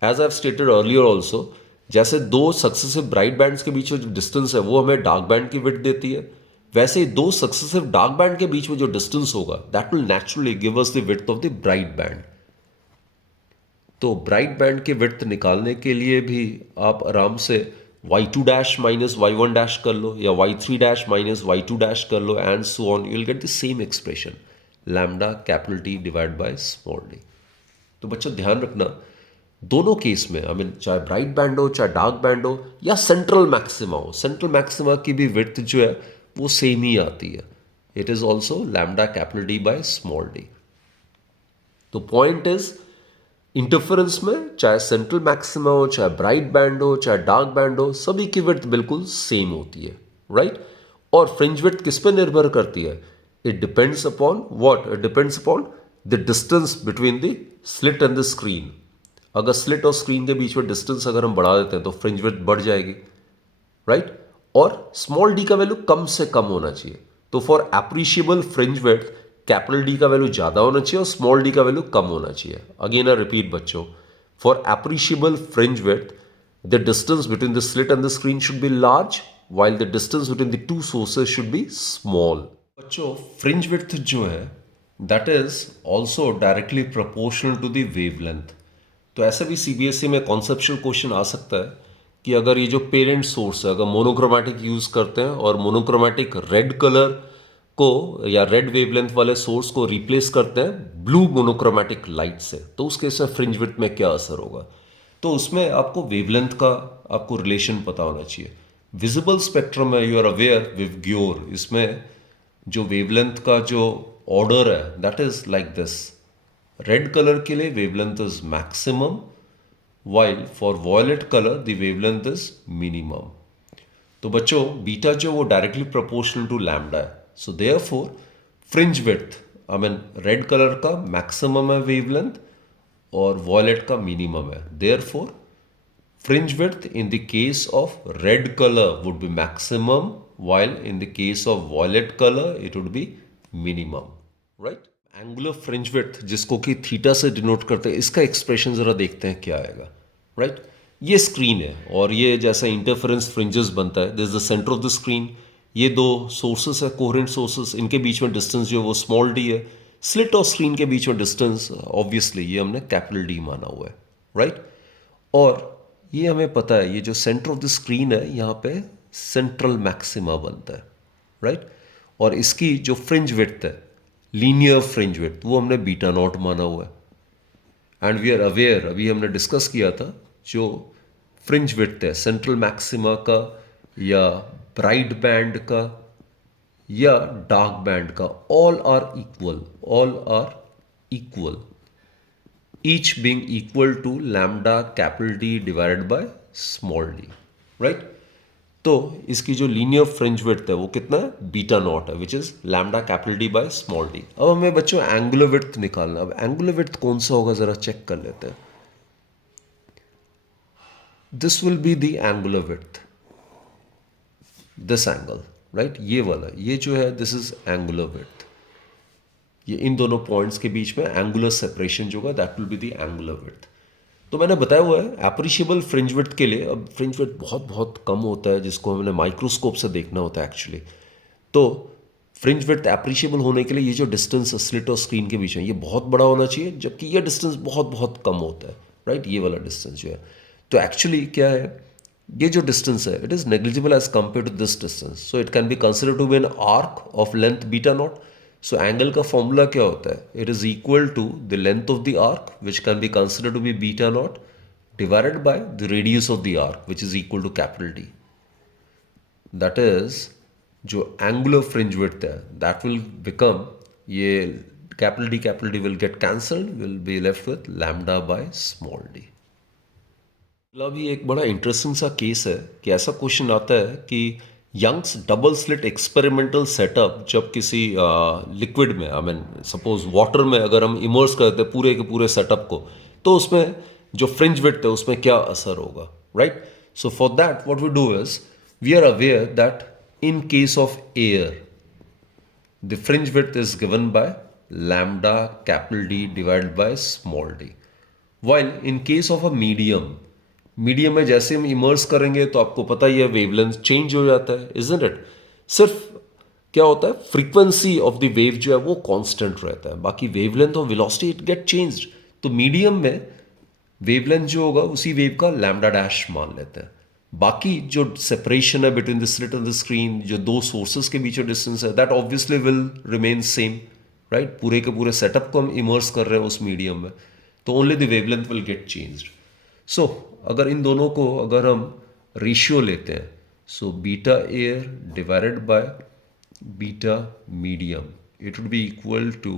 as I have stated earlier also, जैसे दो सक्सेसिव ब्राइट बैंड्स के बीच में जो डिस्टेंस है वो हमें डार्क बैंड की विड्थ देती है, वैसे ही दो सक्सेसिव डार्क बैंड के बीच में जो डिस्टेंस होगा that will naturally give us the width of the bright band. तो ब्राइट बैंड की विड्थ निकालने के लिए भी आप आराम से y2 dash minus y1 dash कर लो या y3 dash minus y2 dash कर लो and so on. You will get the same expression lambda capital T divide by small d. तो बच्चों ध्यान रखना दोनों केस में आई मीन चाहे ब्राइट बैंड हो चाहे डार्क बैंड हो या सेंट्रल मैक्सिमा हो, सेंट्रल मैक्सिमा की भी विड्थ जो है वो सेम ही आती है. It is also lambda capital D bye small d. तो पॉइंट इज इंटरफेरेंस में चाहे सेंट्रल मैक्सिमा हो चाहे ब्राइट बैंड हो चाहे डार्क बैंड हो, सभी की विड्थ बिल्कुल सेम होती है, राइट. और फ्रिंज विड्थ किस पे निर्भर करती है? It depends upon what? It depends upon the distance between the slit and the screen. अगर स्लिट और स्क्रीन के बीच में डिस्टेंस अगर हम बढ़ा देते हैं तो फ्रिंज विड्थ बढ़ जाएगी, राइट. और स्मॉल डी का वैल्यू कम से कम होना चाहिए. तो for appreciable fringe width capital D का वैल्यू ज्यादा होना चाहिए और स्मॉल डी का वैल्यू कम होना चाहिए. अगेन आई रिपीट बच्चों, for appreciable fringe width the distance between the slit and the screen should be large while the distance between the two sources should be small. बच्चों fringe width जो है that is also directly proportional to the wavelength. तो ऐसा भी CBSE में conceptual question आ सकता है कि अगर ये जो पेरेंट सोर्स है अगर मोनोक्रोमैटिक यूज करते हैं और मोनोक्रोमैटिक रेड कलर को या रेड वेवलेंथ वाले सोर्स को रिप्लेस करते हैं ब्लू मोनोक्रोमैटिक लाइट से, तो उस केस में फ्रिंज विड्थ में क्या असर होगा? तो उसमें आपको वेवलेंथ का आपको रिलेशन पता होना चाहिए. विजिबल स्पेक्ट्रम में यू आर अवेयर विद ग्योर, इसमें जो वेवलेंथ का जो ऑर्डर है that is like this. Red colour के लिए wavelength is maximum while for violet colour the wavelength is minimum. तो बच्चों बीटा जो वो डायरेक्टली प्रोपोर्शनल टू लैम्डा है. So therefore fringe width I mean red colour का maximum है wavelength और वॉयलेट का मिनिमम है. Therefore fringe width in the case of red color would be maximum while in the case of violet color it would be minimum, right. angular fringe width जिसको कि theta से denote करते हैं, इसका expression जरा देखते हैं क्या आएगा, राइट. ये स्क्रीन है और ये जैसा इंटरफेरेंस फ्रिंजेस बनता है, this is the centre of the screen. ये दो सोर्सेस है कोहेरेंट सोर्सेस, इनके बीच में डिस्टेंस जो है वो स्मॉल डी है. स्लिट और स्क्रीन के बीच में डिस्टेंस ऑब्वियसली ये हमने कैपिटल डी माना हुआ है, राइट. और ये हमें पता है ये जो सेंटर ऑफ द स्क्रीन है यहाँ पे सेंट्रल मैक्सिमा बनता है, राइट. और इसकी जो फ्रिंज विड्थ है लीनियर फ्रिंज विड्थ वो हमने बीटा नॉट माना हुआ है. एंड वी आर अवेयर, अभी हमने डिस्कस किया था जो फ्रिंज विड्थ है सेंट्रल मैक्सिमा का या ब्राइट बैंड का या डार्क बैंड का, all are equal, all are equal, each being equal to lambda capital D divided by small d, right. तो इसकी जो लीनियर फ्रिंज विड्थ है वो कितना है? बीटा नॉट है, which is lambda capital D bye small D. अब हमें बच्चों एंगुलर विड्थ निकालना. अब एंगुलर विड्थ कौन सा होगा जरा चेक कर लेते हैं. This will be the angular width, this angle, right. ये वाला ये जो है दिस इज एंगुलर विड्थ. ये इन दोनों पॉइंट्स के बीच में एंगुलर सेपरेशन जो होगा that will be the angular width. तो मैंने बताया हुआ है एप्रिशिएबल फ्रिंज विड्थ के लिए. अब फ्रिंज विड्थ बहुत बहुत कम होता है जिसको हमने माइक्रोस्कोप से देखना होता है एक्चुअली. तो फ्रिंज विड्थ एप्रिशिएबल होने के लिए ये जो डिस्टेंस स्लिट और स्क्रीन के बीच में ये बहुत बड़ा होना चाहिए, जबकि ये डिस्टेंस बहुत बहुत कम होता है, राइट. ये वाला डिस्टेंस जो है तो एक्चुअली क्या है, ये जो डिस्टेंस है it is negligible as compare to this distance. So it can be considered to B an arc of length beta not. So angle का फॉर्मूला क्या होता है? It is equal to the length of the arc which can be considered to be beta not divided by the radius of the arc which is equal to capital D. That is जो angular fringe width है that will become, ये capital D will get cancelled, will be left with lambda by small D. अभी एक बड़ा interesting सा case है कि ऐसा क्वेश्चन आता है कि Young's double slit experimental setup जब किसी लिक्विड में आई मीन सपोज वाटर में अगर हम इमर्स करते हैं पूरे के पूरे सेटअप को, तो उसमें जो फ्रिंज विड्थ है उसमें क्या असर होगा, right. So for that what we do is we are aware that in case of air the fringe width is given by lambda capital D divided by small d. While in case of a medium में जैसे हम immerse करेंगे तो आपको पता ही है wavelength change हो जाता है, इजंट इट. सिर्फ क्या होता है फ्रीक्वेंसी ऑफ द वेव जो है वो कांस्टेंट रहता है, बाकी वेवलेंथ और वेलोसिटी इट गेट चेंज्ड. तो मीडियम में वेवलेंथ जो होगा उसी वेव का लैम्डा डैश मान लेते हैं. बाकी जो सेपरेशन है between the slit and the screen, जो दो सोर्सेस के बीच में डिस्टेंस है that obviously will remain same, right. पूरे के पूरे सेटअप को हम इमर्स कर रहे हैं उस मीडियम में, तो only the wavelength will get changed. सो अगर इन दोनों को अगर हम रेशियो लेते हैं, so beta air divided by beta medium, it would be equal to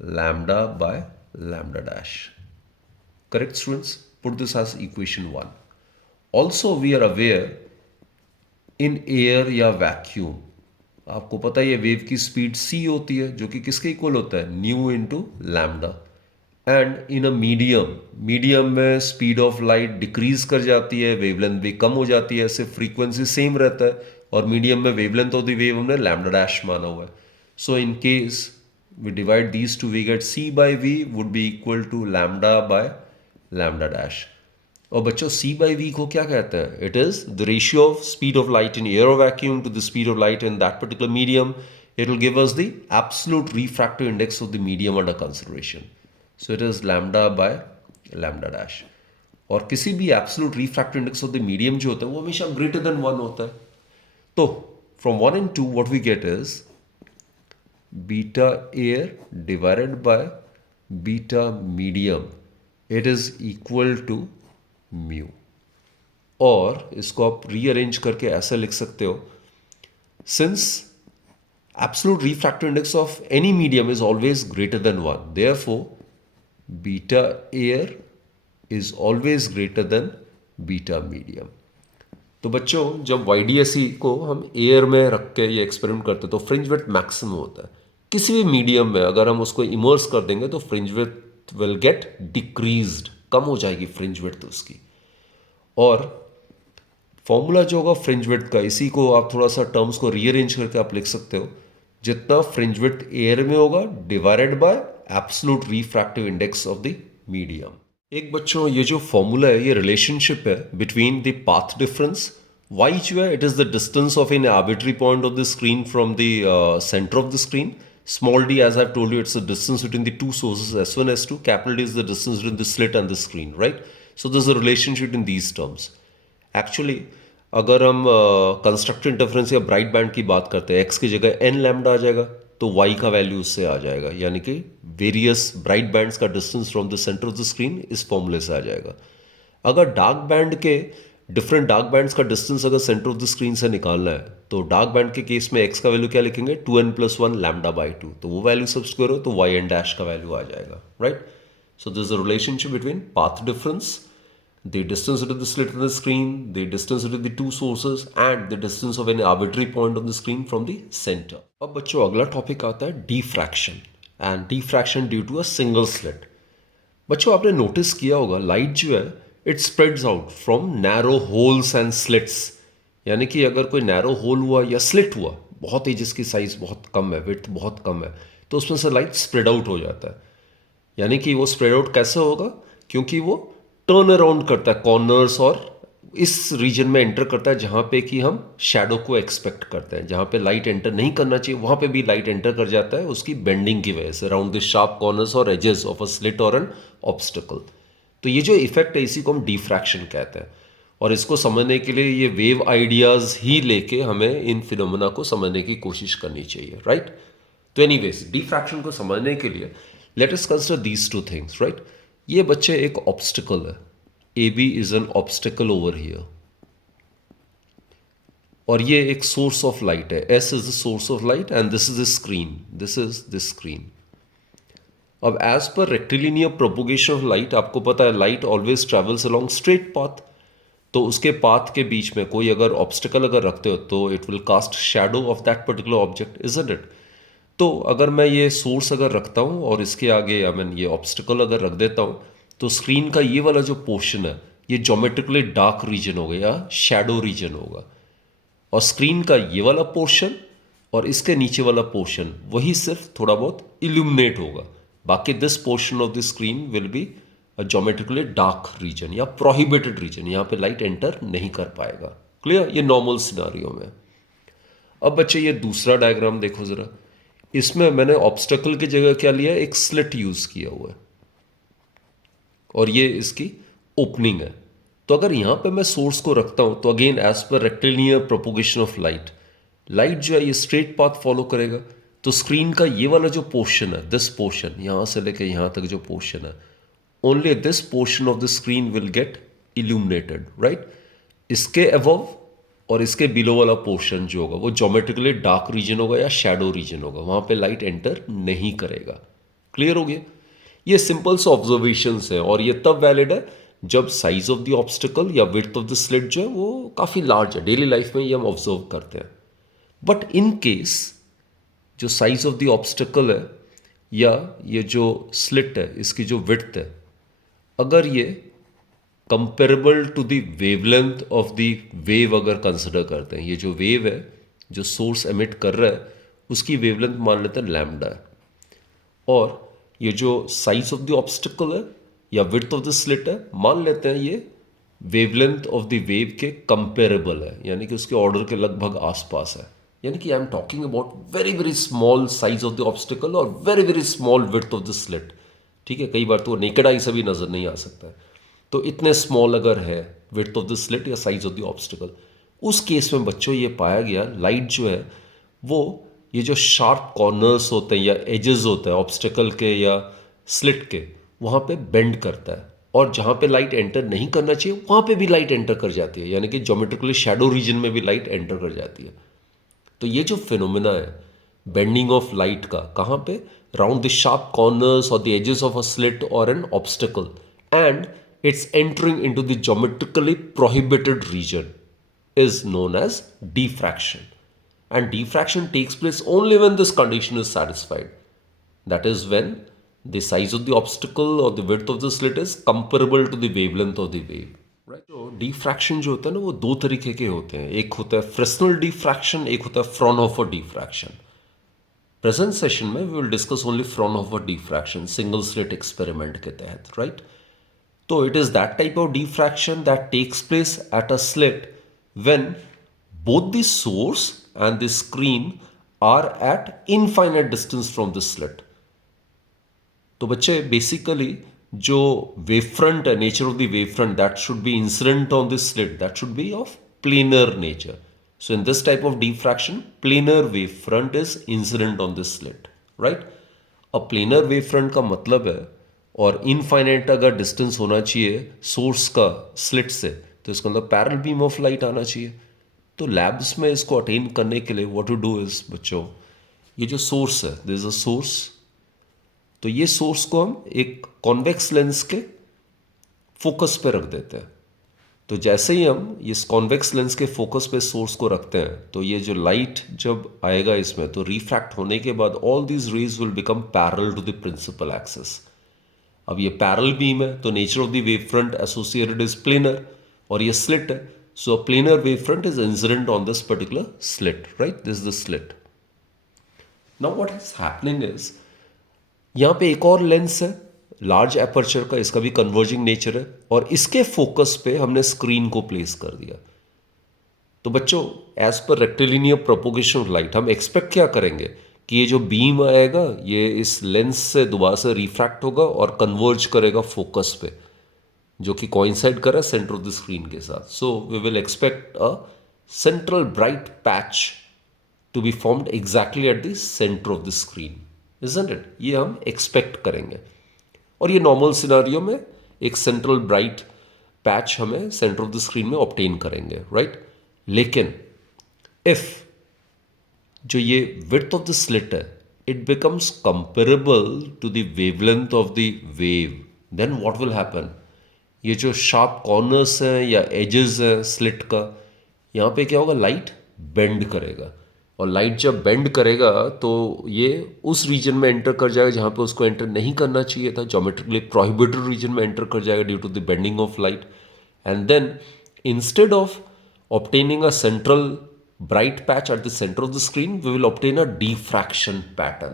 lambda by lambda dash. Correct, students? Put this as equation 1. Also, we are aware in air या vacuum, आपको पता है ये वेव की speed c होती है जो कि किसके इक्वल होता है, new into lambda. And in a medium में स्पीड ऑफ लाइट डिक्रीज कर जाती है, वेवलेंथ भी कम हो जाती है, ऐसे फ्रीक्वेंसी सेम रहता है, और मीडियम में वेवलेंथ ऑफ द वेव हमने लैम्डा डैश माना हुआ है. So in case we divide these two, we get c by v would be equal to lambda by lambda dash. और बच्चों c by v को क्या कहते हैं, it is the ratio of speed of light in air or vacuum to the speed of light in that particular medium. It will give us the absolute refractive index of the medium under consideration. So it is lambda by lambda dash. और किसी भी absolute refractive index of the medium जो होता है वो हमेशा greater than 1 होता है. तो from 1 and 2 what we get is beta air divided by beta medium, it is equal to mu. और इसको आप रीअरेंज करके ऐसा लिख सकते हो, since absolute refractive index of any medium is always greater than 1, therefore beta air is always greater than beta medium. तो बच्चों जब YDSE को हम एयर में रख के ये एक्सपेरिमेंट करते हैं तो फ्रिंज विड्थ मैक्सिमम होता है. किसी भी मीडियम में अगर हम उसको इमर्स कर देंगे तो fringe width will get decreased, कम हो जाएगी फ्रिंज विड्थ उसकी. और फॉर्मूला जो होगा फ्रिंज विड्थ का, इसी को आप थोड़ा सा टर्म्स को रीअरेंज करके आप लिख सकते हो, जितना फ्रिंज विड्थ एयर में होगा divided by absolute refractive index of the medium. एक बच्चों ये जो फॉर्मूला है ये रिलेशनशिप है between the path difference. y जो है it is the distance of an arbitrary point of the screen from the centre of the screen. Small d, as I've told you, it's the distance between the two sources, S1, S2. Capital D is the distance between the slit and the screen, right? So there's a relationship in these terms. Actually, अगर हम constructed interference या bright band की बात करते हैं, x की जगह n lambda आ जाएगा तो y का वैल्यू उससे आ जाएगा, यानी कि वेरियस ब्राइट बैंड्स का distance from the centre of the screen इस फॉर्मूले से आ जाएगा. अगर डार्क बैंड के डिफरेंट डार्क बैंड्स का डिस्टेंस अगर सेंटर ऑफ द स्क्रीन से निकालना है तो डार्क बैंड के केस में x का वैल्यू क्या लिखेंगे, 2n+1 लैम्डा बाई 2. तो वो वैल्यू सब्स्टिट्यूट करो तो y एन डैश का वैल्यू आ जाएगा, right. So this is a relationship between path difference, the distance between the slit of the screen, the distance between the two sources and the distance of an arbitrary point on the screen from the centre. अब बच्चों अगला topic आता है diffraction, and diffraction due to a single slit. बच्चों आपने notice किया होगा light जो है it spreads out from narrow holes and slits. यानी कि अगर कोई नैरो होल हुआ या स्लिट हुआ, बहुत ही जिसकी साइज बहुत कम है, विड्थ बहुत कम है, तो उसमें से लाइट स्प्रेड आउट हो जाता है. यानी कि वो स्प्रेड आउट कैसे होगा, क्योंकि वो टर्न अराउंड करता है कॉर्नर्स और इस रीजन में एंटर करता है जहाँ पे कि हम शैडो को एक्सपेक्ट करते हैं. जहाँ पे लाइट एंटर नहीं करना चाहिए वहाँ पे भी लाइट एंटर कर जाता है उसकी बेंडिंग की वजह से अराउंड द शार्प कॉर्नर्स और एजेस ऑफ अ स्लिट और एन ऑब्स्टिकल. तो ये जो इफेक्ट है इसी को हम डिफ्रैक्शन कहते हैं. और इसको समझने के लिए ये वेव आइडियाज ही लेके हमें इन फिनोमेना को समझने की कोशिश करनी चाहिए, राइट. तो एनीवेज डिफ्रैक्शन को समझने के लिए let us consider these two things, right. ये बच्चे एक ऑब्स्टिकल है, AB is an obstacle over here, और ये एक सोर्स ऑफ लाइट है, S is the source of light and this is the screen, this is the screen. अब as per rectilinear propagation of light, आपको पता है light always travels along straight path. तो उसके पाथ के बीच में कोई अगर ऑब्स्टिकल अगर रखते हो तो it will cast shadow of that particular object, isn't it. तो अगर मैं ये सोर्स अगर रखता हूँ और इसके आगे आई मीन ये ऑब्स्टिकल अगर रख देता हूँ तो स्क्रीन का ये वाला जो पोर्शन है ये ज्योमेट्रिकली डार्क रीजन होगा या शैडो रीजन होगा, और स्क्रीन का ये वाला पोर्शन और इसके नीचे वाला पोर्शन वही सिर्फ थोड़ा बहुत इल्यूमिनेट होगा. बाकी this portion of the screen will be a geometrically dark region या प्रोहिबिटेड रीजन, यहाँ पे लाइट एंटर नहीं कर पाएगा. क्लियर, ये नॉर्मल सिनारियो में. अब बच्चे ये दूसरा डायग्राम देखो जरा, इसमें मैंने ऑब्स्टेकल की जगह क्या लिया है, एक स्लिट यूज किया हुआ है और ये इसकी ओपनिंग है. तो अगर यहां पे मैं सोर्स को रखता हूं तो again as per rectilinear propagation of light, light जो है ये स्ट्रेट पाथ फॉलो करेगा. तो स्क्रीन का ये वाला जो पोर्शन है, दिस पोर्शन यहां से लेकर यहां तक जो पोर्शन है, only this portion of the screen will get illuminated, right. इसके अबव और इसके बिलो वाला पोर्शन जो होगा वो ज्योमेट्रिकली डार्क रीजन होगा या शैडो रीजन होगा, वहां पे लाइट एंटर नहीं करेगा। क्लियर हो गया? ये सिंपल से ऑब्जर्वेशंस है और ये तब वैलिड है जब साइज ऑफ द ऑब्स्टिकल या विड्थ ऑफ द स्लिट जो है वो काफ़ी लार्ज है। डेली लाइफ में ये हम ऑब्जर्व करते हैं। बट इन केस जो साइज ऑफ द ऑब्स्टिकल है या ये जो स्लिट है इसकी जो विड्थ है, अगर ये comparable to the wavelength of the wave अगर कंसिडर करते हैं, ये जो वेव है जो सोर्स एमिट कर रहा है उसकी वेवलेंथ मान लेते हैं लैम्डा है, और ये जो साइज ऑफ द ऑब्स्टिकल है या विड्थ ऑफ द स्लिट है मान लेते हैं ये वेवलेंथ ऑफ द वेव के कंपेरेबल है, यानी कि उसके ऑर्डर के लगभग आसपास है। यानी कि I am talking about very very small size of the obstacle और very very small width of the slit. ठीक है, कई बार तो नेकेड आई से भी नजर नहीं आ सकता है। तो इतने स्मॉल अगर है विड्थ ऑफ द स्लिट या साइज ऑफ द ऑब्स्टिकल, उस केस में बच्चों ये पाया गया लाइट जो है वो ये जो शार्प कॉर्नर्स होते हैं या एजेस होते हैं ऑब्स्टिकल के या स्लिट के, वहाँ पे बेंड करता है, और जहाँ पे लाइट एंटर नहीं करना चाहिए वहाँ पे भी लाइट एंटर कर जाती है, यानी कि ज्योमेट्रिकली शैडो रीजन में भी लाइट एंटर कर जाती है। तो ये जो फिनोमिना है बेंडिंग ऑफ लाइट का, कहाँ पे? राउंड द शार्प कॉर्नर्स और the edges of a slit और an obstacle, and it's entering into the geometrically prohibited region is known as diffraction, and diffraction takes place only when this condition is satisfied, that is when the size of the obstacle or the width of the slit is comparable to the wavelength of the wave, right? तो diffraction जो होता है ना वो दो तरीके के होते हैं, एक होता है फ्रेस्नेल diffraction, एक होता है फ्रॉनहोफर diffraction। प्रेजेंट सेशन में we will discuss only Fraunhofer diffraction single slit experiment के तहत, राइट? तो it is that type of diffraction that takes place at a slit when both the source and the screen are at infinite distance from the slit। तो बच्चे basically जो wave front है, nature of the wave front that should be incident on the slit, that should be of planar nature. So in this type of diffraction planar wave front is incident on the slit, right? अब planar wave front का मतलब है, और infinite अगर distance होना चाहिए source का slit से, तो इसका मतलब पैरेलल बीम ऑफ लाइट आना चाहिए। तो लैब्स में इसको अटेन करने के लिए व्हाट टू डू इज बच्चों, ये जो सोर्स है, दिस इज अ सोर्स, तो ये सोर्स को हम एक कॉन्वेक्स लेंस के फोकस पे रख देते हैं। तो जैसे ही हम इस कॉन्वेक्स लेंस के फोकस पे सोर्स को रखते हैं, तो ये जो लाइट जब आएगा इसमें, तो रिफ्रैक्ट होने के बाद all these rays will become parallel to the principal axis. अब ये पैरेलल बीम है तो nature of the wave front associated is planar, और ये स्लिट है, so planar wave front is incident on this particular slit, right? This the slit. Now what is happening is, यहां पे एक और लेंस है लार्ज एपर्चर का, इसका भी कन्वर्जिंग नेचर है, और इसके फोकस पे हमने स्क्रीन को प्लेस कर दिया। तो बच्चों as per rectilinear propagation of light हम एक्सपेक्ट क्या करेंगे कि ये जो बीम आएगा ये इस लेंस से दोबारा से रिफ्रैक्ट होगा और कन्वर्ज करेगा फोकस पे, जो कि कोइंसाइड कर रहा है सेंटर ऑफ द स्क्रीन के साथ। So we will expect a central bright patch to be formed exactly at the centre of the screen, isn't it? ये हम एक्सपेक्ट करेंगे, और ये नॉर्मल सिनारियो में एक सेंट्रल ब्राइट पैच हमें सेंटर ऑफ द स्क्रीन में ऑब्टेन करेंगे, राइट? लेकिन इफ जो ये विड्थ ऑफ द स्लिट है it becomes comparable to the wavelength of the wave, then what will happen, ये जो शार्प कॉर्नर्स हैं या एजेस हैं स्लिट का, यहाँ पे क्या होगा, लाइट बेंड करेगा, और लाइट जब बेंड करेगा तो ये उस रीजन में एंटर कर जाएगा जहाँ पे उसको एंटर नहीं करना चाहिए था, ज्योमेट्रिकली प्रोहिबिटेड रीजन में एंटर कर जाएगा due to the bending of light, and then instead of obtaining a central bright patch at the center of the screen, we will obtain a diffraction pattern.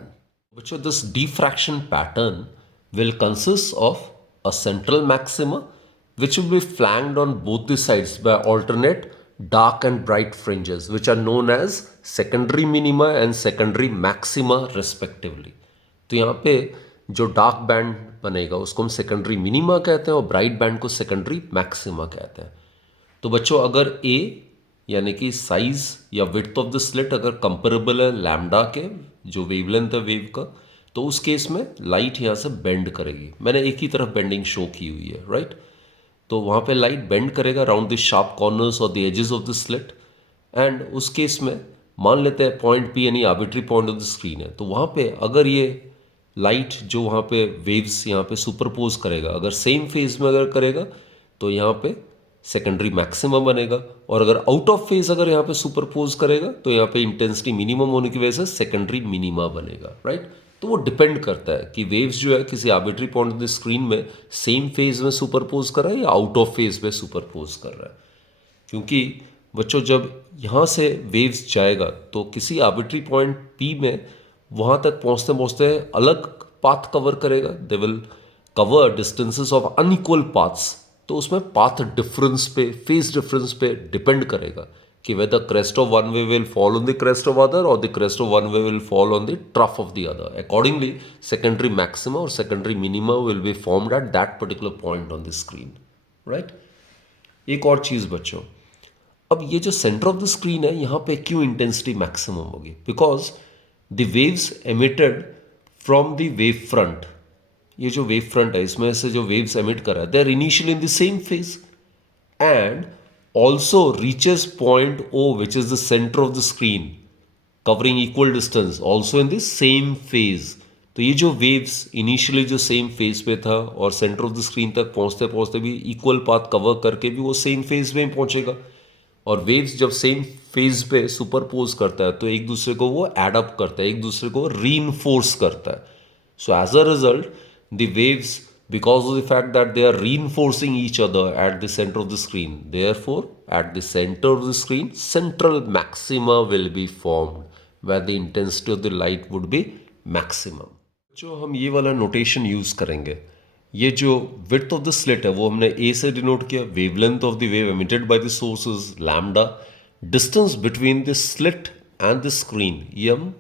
Which this diffraction pattern will consist of a central maxima which will be flanked on both the sides by alternate dark and bright fringes which are known as secondary minima and secondary maxima respectively. तो यहाँ पे जो dark band बनेगा उसको हम secondary minima कहते हैं और ब्राइट बैंड को सेकेंडरी मैक्सिमा कहते हैं। तो बच्चों अगर ए यानी कि साइज या विड्थ ऑफ द स्लिट अगर कंपेरेबल है लैम्डा के जो वेवलेंथ है वेव का, तो उस केस में लाइट यहाँ से बेंड करेगी। मैंने एक ही तरफ बेंडिंग शो की हुई है, राइट? तो वहाँ पे लाइट बेंड करेगा अराउंड द शार्प कॉर्नर्स और the edges of the slit, and उस केस में मान लेते हैं पॉइंट पी यानी arbitrary point of the screen है, तो वहाँ पे अगर ये लाइट जो वहाँ पे वेव्स यहाँ पे सुपरपोज करेगा, अगर सेम फेज में अगर करेगा तो यहाँ पे सेकेंडरी मैक्सिमम बनेगा, और अगर आउट ऑफ फेज अगर यहाँ पे सुपरपोज करेगा तो यहाँ पे इंटेंसिटी मिनिमम होने की वजह से सेकेंडरी मिनिमा बनेगा, राइट। तो वो डिपेंड करता है कि वेव्स जो है किसी arbitrary point of the screen में सेम फेज में सुपरपोज कर रहा है या आउट ऑफ फेज में सुपरपोज कर रहा है। क्योंकि बच्चों जब यहाँ से वेव्स जाएगा तो किसी आर्बिट्री पॉइंट पी में वहाँ तक पहुँचते पहुँचते अलग पाथ कवर करेगा, they will cover distances of unequal paths. तो उसमें पाथ डिफरेंस पे, फेज डिफरेंस पे डिपेंड करेगा कि whether crest of one wave will fall on the crest of other और the crest of one wave will fall on the trough of the other. Accordingly secondary maxima और secondary minima will be formed at that particular point on the screen, right. एक और चीज़ बच्चों, अब ये जो centre of the screen है यहाँ पे क्यों इंटेंसिटी मैक्सिमम होगी? Because the waves emitted from the wave front, ये जो वेव फ्रंट है इसमें से जो वेव्स एमिट कर रहा है they are initially in the same phase and also reaches point O which is the centre of the screen covering equal distance also in the same phase. तो ये जो वेव्स इनिशियली जो same phase पे था और centre of the screen तक पहुंचते पहुंचते भी इक्वल पाथ कवर करके भी वो सेम फेज में पहुंचेगा, और वेव्स जब सेम फेज पे सुपरपोज करता है तो एक दूसरे को वो एडअप करता है, एक दूसरे को रीइंफोर्स करता है। So as a result the waves, because of the fact that they are reinforcing each other at the center of the screen, therefore at the center of the screen central maxima will be formed where the intensity of the light would be maximum। जो हम ये वाला notation use करेंगे, ये जो width of the slit है वो हमने ए से डिनोट किया, wavelength of the wave emitted by the source is lambda, distance between the slit and the screen ये हम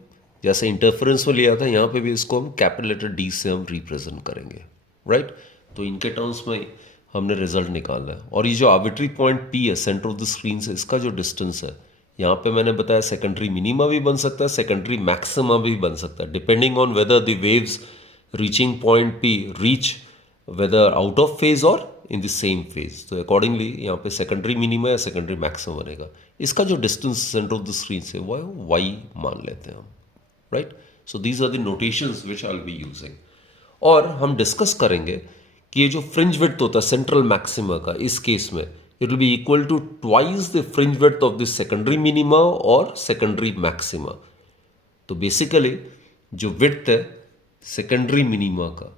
जैसे इंटरफेरेंस में लिया था यहाँ पे भी इसको हम कैपिटल लेटर डी से हम रिप्रेजेंट करेंगे, राइट। तो इनके टर्म्स में हमने रिजल्ट निकालना है। और ये जो आर्बिट्री पॉइंट पी है सेंटर ऑफ द स्क्रीन से, इसका जो डिस्टेंस है यहाँ पे मैंने बताया सेकेंडरी मिनिमा भी बन सकता है, सेकेंडरी मैक्सिमा भी बन सकता है, depending on whether the waves reaching point P reach whether out of phase और इन द सेम फेज। तो अकॉर्डिंगली यहाँ पे सेकेंडरी मिनिमा या सेकेंडरी मैक्सिमा बनेगा। इसका जो distance centre of the screen से वो वाई मान लेते हैं हम, right. So these are the notations which I will be using. और हम डिस्कस करेंगे कि ये जो फ्रिंज विड्थ होता है सेंट्रल मैक्सिमा का, इस केस में it will be equal to twice the fringe width of the secondary minima और सेकेंडरी मैक्सिमा। तो बेसिकली जो विड्थ है सेकेंडरी मिनिमा का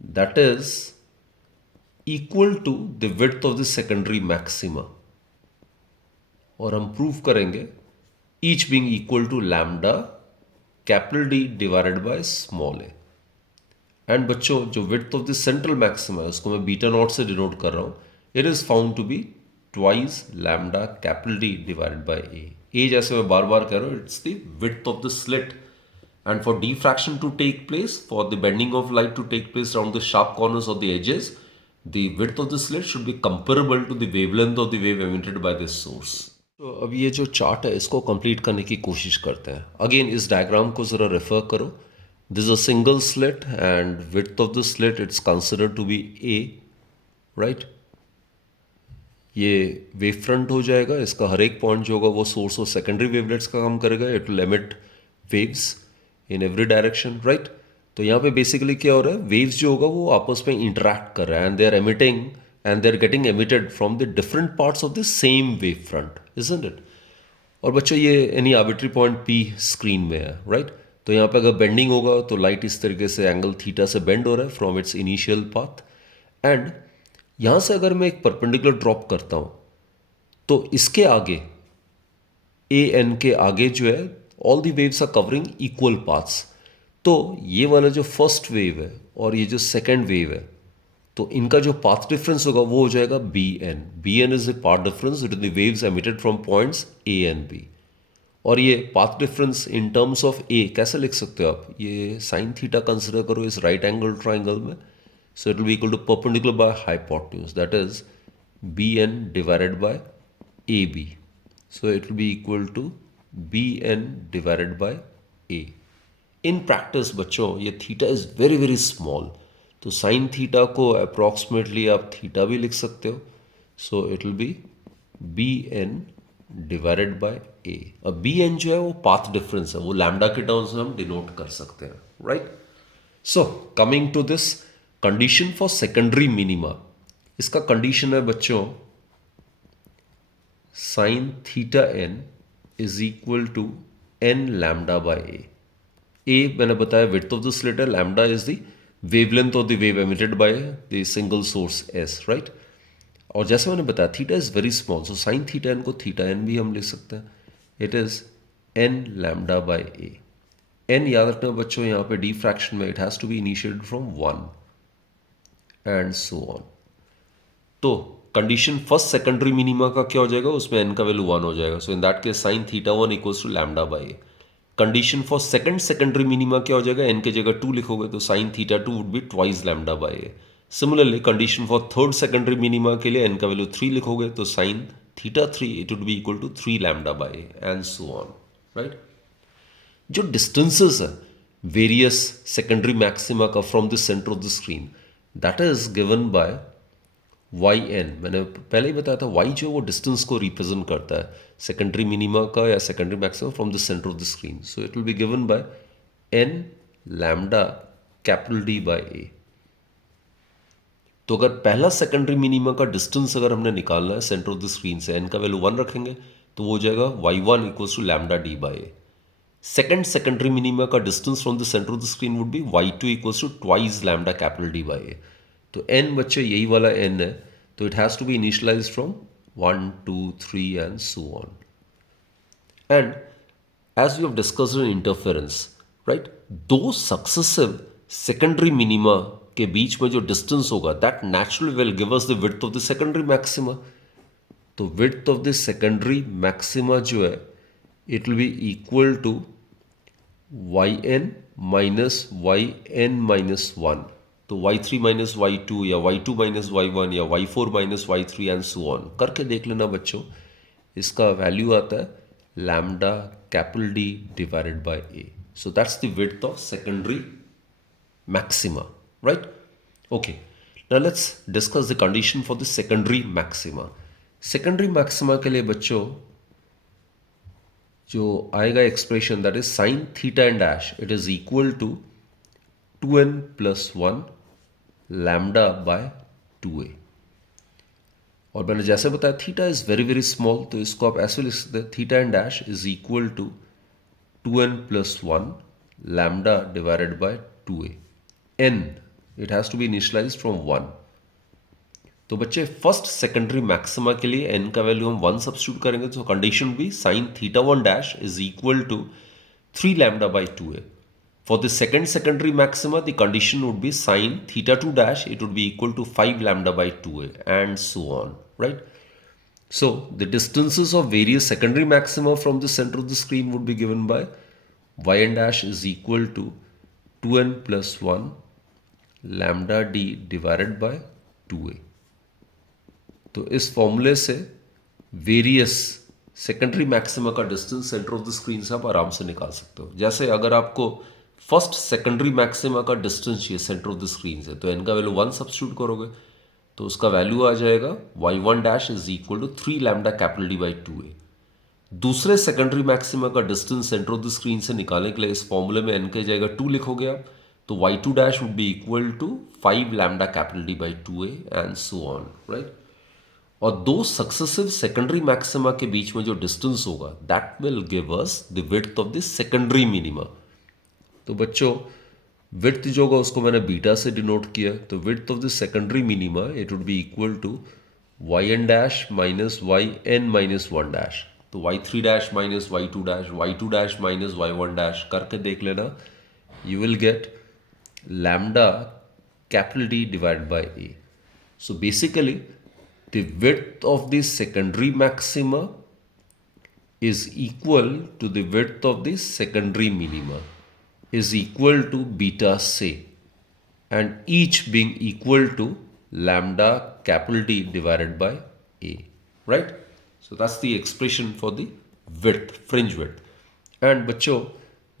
that is equal to the width of the secondary maxima, और हम प्रूव करेंगे each being equal to lambda capital D divided by small a. And बच्चों जो width of the central maxima है उसको मैं बीटा नॉट से डिनोट कर रहा हूँ, it is found to be twice lambda capital D divided by a. A जैसे मैं बार बार कह रहा हूँ it's the width of the slit, and for diffraction to take place, for the bending of light to take place around the sharp corners of the edges, the width of the slit should be comparable to the wavelength of the wave emitted by this source। तो अब ये जो chart है इसको complete करने की कोशिश करते हैं। अगेन इस डायग्राम को ज़रा रेफर करो। This is a single slit and width of the slit it's considered to be a, right. ये वेव फ्रंट हो जाएगा, इसका हर एक पॉइंट जो होगा वो सोर्स ऑफ सेकेंडरी वेवलेट्स का काम करेगा, it will emit waves in every direction, right. तो यहाँ पे बेसिकली क्या हो रहा है, वेव्स जो होगा वो आपस में इंटरैक्ट कर रहा है and they are emitting and they are getting emitted from the different parts of the same wave front, isn't it. और बच्चों ये any arbitrary point P screen में है, राइट। तो यहाँ पे अगर बेंडिंग होगा तो लाइट इस तरीके से एंगल थीटा से बेंड हो रहा है from its initial path, and यहाँ से अगर मैं एक परपेंडिकुलर ड्रॉप करता हूँ तो इसके आगे ए एन के आगे जो है all the waves are covering equal paths. तो ये वाला जो फर्स्ट वेव है और ये जो सेकेंड वेव है तो इनका जो पाथ डिफरेंस होगा वो हो जाएगा b n. B n is the path difference between the waves emitted from points a and b. और ये path difference in terms of a कैसे लिख सकते हो आप, ये साइन थीटा कंसिडर करो इस राइट एंगल ट्राइंगल में। So it will be equal to perpendicular by hypotenuse that is b n divided by a b. So it will be equal to B n divided by a. In practice बच्चों ये theta is very very small, तो sine theta को approximately आप theta भी लिख सकते हो, so it will be b n divided by a. अब बी एन जो है वो पाथ डिफरेंस है, वो लैम्डा के टर्म्स में हम डिनोट कर सकते हैं, right. So coming to this condition for secondary minima, इसका कंडीशन है बच्चों sine theta n is equal to n lambda by a. A मैंने बताया विड्थ ऑफ द स्लिट है, lambda is the wavelength of the wave emitted by the single source S, right. और जैसे मैंने बताया theta is very small, so sine theta n को theta n भी हम लिख सकते हैं, it is n lambda by a. N याद रखना बच्चों, यहाँ पे डी फ्रैक्शन में it has to be initiated from 1 and so on. तो कंडीशन फर्स्ट सेकेंडरी मिनिमा का क्या हो जाएगा, उसमें एन का वैल्यू 1 हो जाएगा, so in that case sine theta 1 equals to lambda by a. Condition for second secondary minima क्या हो जाएगा, एन के जगह 2 लिखोगे तो sine theta 2 would be twice lambda by a. Similarly condition for third secondary minima के लिए n का वैल्यू 3 लिखोगे तो sine theta 3 it would be equal to 3 lambda by a and so on, right. जो डिस्टेंसेस है various secondary maxima का from the centre of the screen, that is given by y n. मैंने पहले ही बताया था Y जो वो distance को रिप्रेजेंट करता है सेकेंडरी मिनिमा का या secondary maxima from the centre of the screen, so it will be given by n lambda capital D by a. तो अगर पहला सेकेंडरी मिनिमा का डिस्टेंस अगर हमने निकालना है सेंटर ऑफ द स्क्रीन से, एन का वैल्यू 1 रखेंगे तो वो हो जाएगा y one equals to lambda D by a. Second secondary minima का distance from the centre of the screen would be y two equals to twice lambda capital D by a. तो n बच्चे यही वाला n है, तो it has to be initialised from 1 2 3 and so on. And as we have discussed in interference, right, दो successive secondary minima के बीच में जो डिस्टेंस होगा that naturally will give us the width of the secondary maxima. तो width of the secondary maxima जो है it will be equal to Y N minus Y N minus 1। तो y3 minus y2 या y2 minus y1 या y4 minus y3 and so on करके देख लेना बच्चों, इसका वैल्यू आता है lambda capital D divided by A. So that's the width of secondary maxima, right. Okay, now let's discuss the condition for the secondary maxima. Secondary maxima के लिए बच्चों जो आएगा expression that is sine theta n dash it is equal to 2n plus 1 lambda by 2a। और मैंने जैसे बताया theta is very very small, तो इसको आप ऐसे लिख सकते हैं theta n dash is equal to 2n plus 1 lambda divided by 2a। n it has to be initialised from 1। तो बच्चे फर्स्ट सेकेंडरी मैक्सिमा के लिए n का वैल्यू हम 1 सब्स्टिट्यूट करेंगे, तो कंडीशन भी sine theta 1 dash is equal to 3 lambda by 2a। For the second secondary maxima, the condition would be sine theta 2 dash, it would be equal to 5 lambda by 2a and so on, right? So, the distances of various secondary maxima from the center of the screen would be given by yn dash is equal to 2n plus 1 lambda d divided by 2a. तो इस फॉर्मूले से various secondary maxima का distance centre of the screen से आप आराम से निकाल सकते हो। जैसे अगर आपको फर्स्ट सेकेंडरी मैक्सिमा का डिस्टेंस चाहिए सेंटर ऑफ द स्क्रीन से, तो n का वैल्यू 1 सब्स्टिट्यूट करोगे तो उसका वैल्यू आ जाएगा y1 dash is equal to 3 lambda capital D by 2a। दूसरे सेकेंडरी मैक्सिमा का distance centre of the screen से निकालने के लिए इस फॉर्मूले में n के जगह 2 लिखोगे आप, तो y2 dash would be equal to 5 lambda capital D by 2a and so on, right. और दो सक्सेसिव सेकेंडरी मैक्सिमा के बीच में जो डिस्टेंस होगा that will give us the width of the secondary minima. तो बच्चों विड्थ जो होगा उसको मैंने बीटा से डिनोट किया, तो width of the secondary minima it would be equal to Y N dash minus Y N minus 1 dash. तो y3 dash minus y2 dash, y2 dash minus y1 dash करके देख लेना, you will get lambda capital D divide by A. So basically the width of the secondary maxima is equal to the width of the secondary minima is equal to beta c, and each being equal to lambda capital D divided by a, right? So that's the expression for the width, fringe width. And बच्चों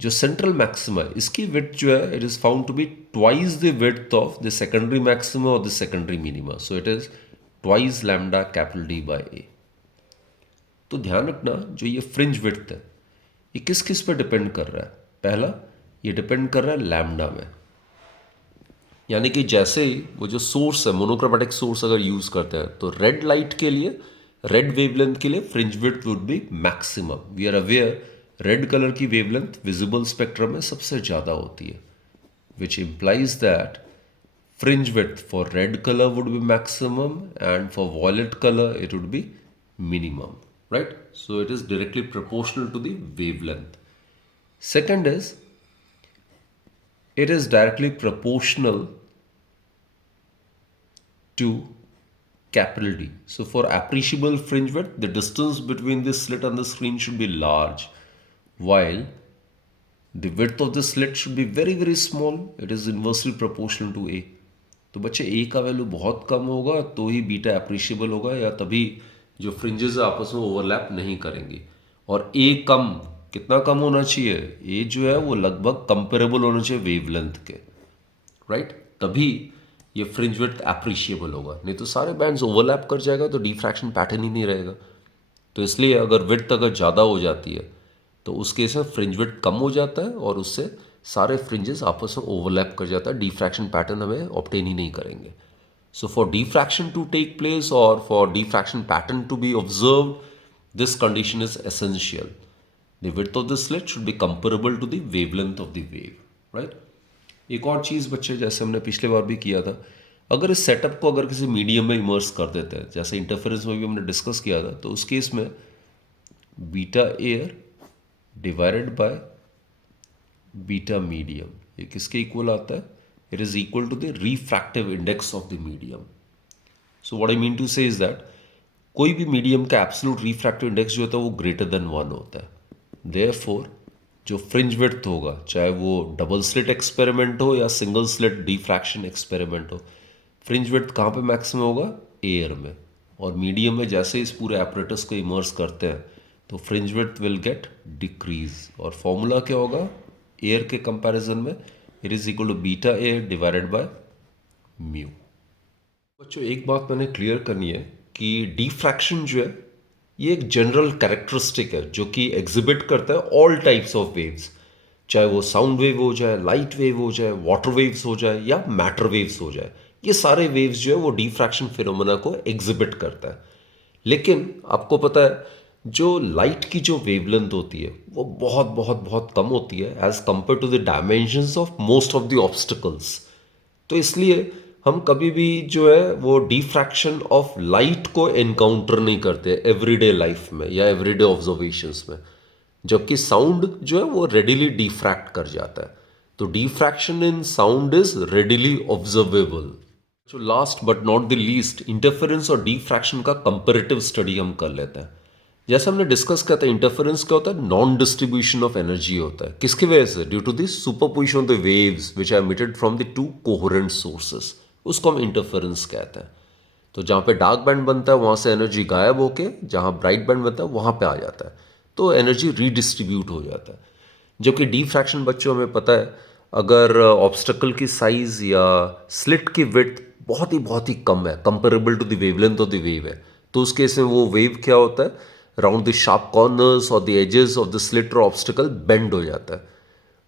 जो central maxima है इसकी width जो है it is found to be twice the width of the secondary maxima और the secondary minima, so it is twice lambda capital D by a. तो ध्यान रखना जो ये फ्रिंज विड्थ है ये किस किस पर डिपेंड कर रहा है। पहला, ये डिपेंड कर रहा है लैम्डा में, यानी कि जैसे ही वो जो सोर्स है मोनोक्रोमेटिक सोर्स अगर यूज़ करते हैं तो रेड लाइट के लिए, रेड वेवलेंथ के लिए fringe width would be maximum. We are aware red colour की वेवलेंथ विजिबल स्पेक्ट्रम में सबसे ज़्यादा होती है, विच implies that fringe width for red color would be maximum and for violet color it would be minimum, right? So it is directly proportional to the wavelength. Second is it is directly proportional to capital D. So for appreciable fringe width, the distance between the slit and the screen should be large, while the width of the slit should be very very small. It is inversely proportional to A. तो बच्चे ए का value बहुत कम होगा तो ही beta appreciable होगा, या तभी जो फ्रिंजेस आपस में ओवरलैप नहीं करेंगी। और ए कम, कितना कम होना चाहिए, ए जो है वो लगभग कंपेरेबल होना चाहिए वेवलेंथ के, राइट? तभी ये फ्रिंज विड्थ अप्रिशिएबल होगा, नहीं तो सारे बैंड्स ओवरलैप कर जाएगा तो डिफ्रैक्शन पैटर्न ही नहीं रहेगा। तो इसलिए अगर विड्थ अगर ज़्यादा हो जाती है तो उस केस में फ्रिंज विड्थ कम हो जाता है और उससे सारे फ्रिंजेस आपस में ओवरलैप कर जाता है, डिफ्रैक्शन पैटर्न हमें ऑब्टेन ही नहीं करेंगे। So for diffraction to take place और for diffraction pattern to be observe, this condition is essential. The width of the slit should be comparable to the wavelength of the wave, right? एक और चीज़ बच्चे, जैसे हमने पिछले बार भी किया था, अगर इस सेटअप को अगर किसी मीडियम में इमर्स कर देते हैं, जैसे इंटरफेरेंस में भी हमने डिस्कस किया था, तो उस केस में beta air divided by beta medium, ये किसके इक्वल आता है? It is equal to the refractive index of the medium. So what I mean to say is that कोई भी मीडियम का एब्सोल्यूट रिफ्रैक्टिव इंडेक्स जो होता है वो ग्रेटर देन 1 होता है। देयरफॉर जो फ्रिंज विड्थ होगा, चाहे वो डबल स्लिट एक्सपेरिमेंट हो या सिंगल स्लिट डिफ्रैक्शन एक्सपेरिमेंट हो, फ्रिंज विड्थ कहाँ पे मैक्सिमम होगा? एयर में। और मीडियम में जैसे इस पूरे एपरेटस को इमर्स करते हैं तो fringe width will get decrease, और फॉर्मूला क्या होगा एयर के कंपैरिजन में? It is equal to beta air divided by mu. बच्चों एक बात मैंने क्लियर करनी है कि डिफ्रैक्शन जो है ये एक जनरल कैरेक्टरिस्टिक है जो कि एग्जिबिट करता है ऑल टाइप्स ऑफ वेव्स, चाहे वो साउंड वेव हो जाए, लाइट वेव हो जाए, वाटर वेव्स हो जाए या मैटर वेव्स हो जाए। ये सारे वेव्स जो है वो डिफ्रैक्शन फिनोमेना को एग्जिबिट करता है। लेकिन आपको पता है जो लाइट की जो वेवलेंथ होती है वो बहुत बहुत बहुत कम होती है as compare to the dimensions of most of the obstacles. तो इसलिए हम कभी भी जो है वो डिफ्रैक्शन ऑफ लाइट को एनकाउंटर नहीं करते एवरीडे लाइफ में या एवरीडे ऑब्जर्वेशंस में, जबकि साउंड जो है वो रेडिली डिफ्रैक्ट कर जाता है। तो diffraction in sound is readily observable. जो last but not the least, interference और डिफ्रैक्शन का कंपैरेटिव स्टडी हम कर लेते हैं। जैसे हमने डिस्कस किया था, इंटरफेरेंस क्या होता है? नॉन डिस्ट्रीब्यूशन ऑफ एनर्जी होता है। किसकी वजह से? Due to the superposition of the waves which are emitted from the two coherent sources, उसको हम इंटरफेरेंस कहते हैं। तो जहाँ पे डार्क बैंड बनता है वहाँ से एनर्जी गायब होके जहाँ ब्राइट बैंड बनता है वहाँ पे आ जाता है, तो एनर्जी रीडिस्ट्रीब्यूट हो जाता है। जबकि डिफ्रैक्शन बच्चों हमें पता है, अगर ऑब्स्टेकल की साइज या स्लिट की विड्थ बहुत ही कम है, comparable to the wavelength of the wave है, तो उस केस में वो वेव क्या होता है? अराउंड द शार्प कॉर्नर्स और the edges of the slit और ऑब्स्टेकल बेंड हो जाता है,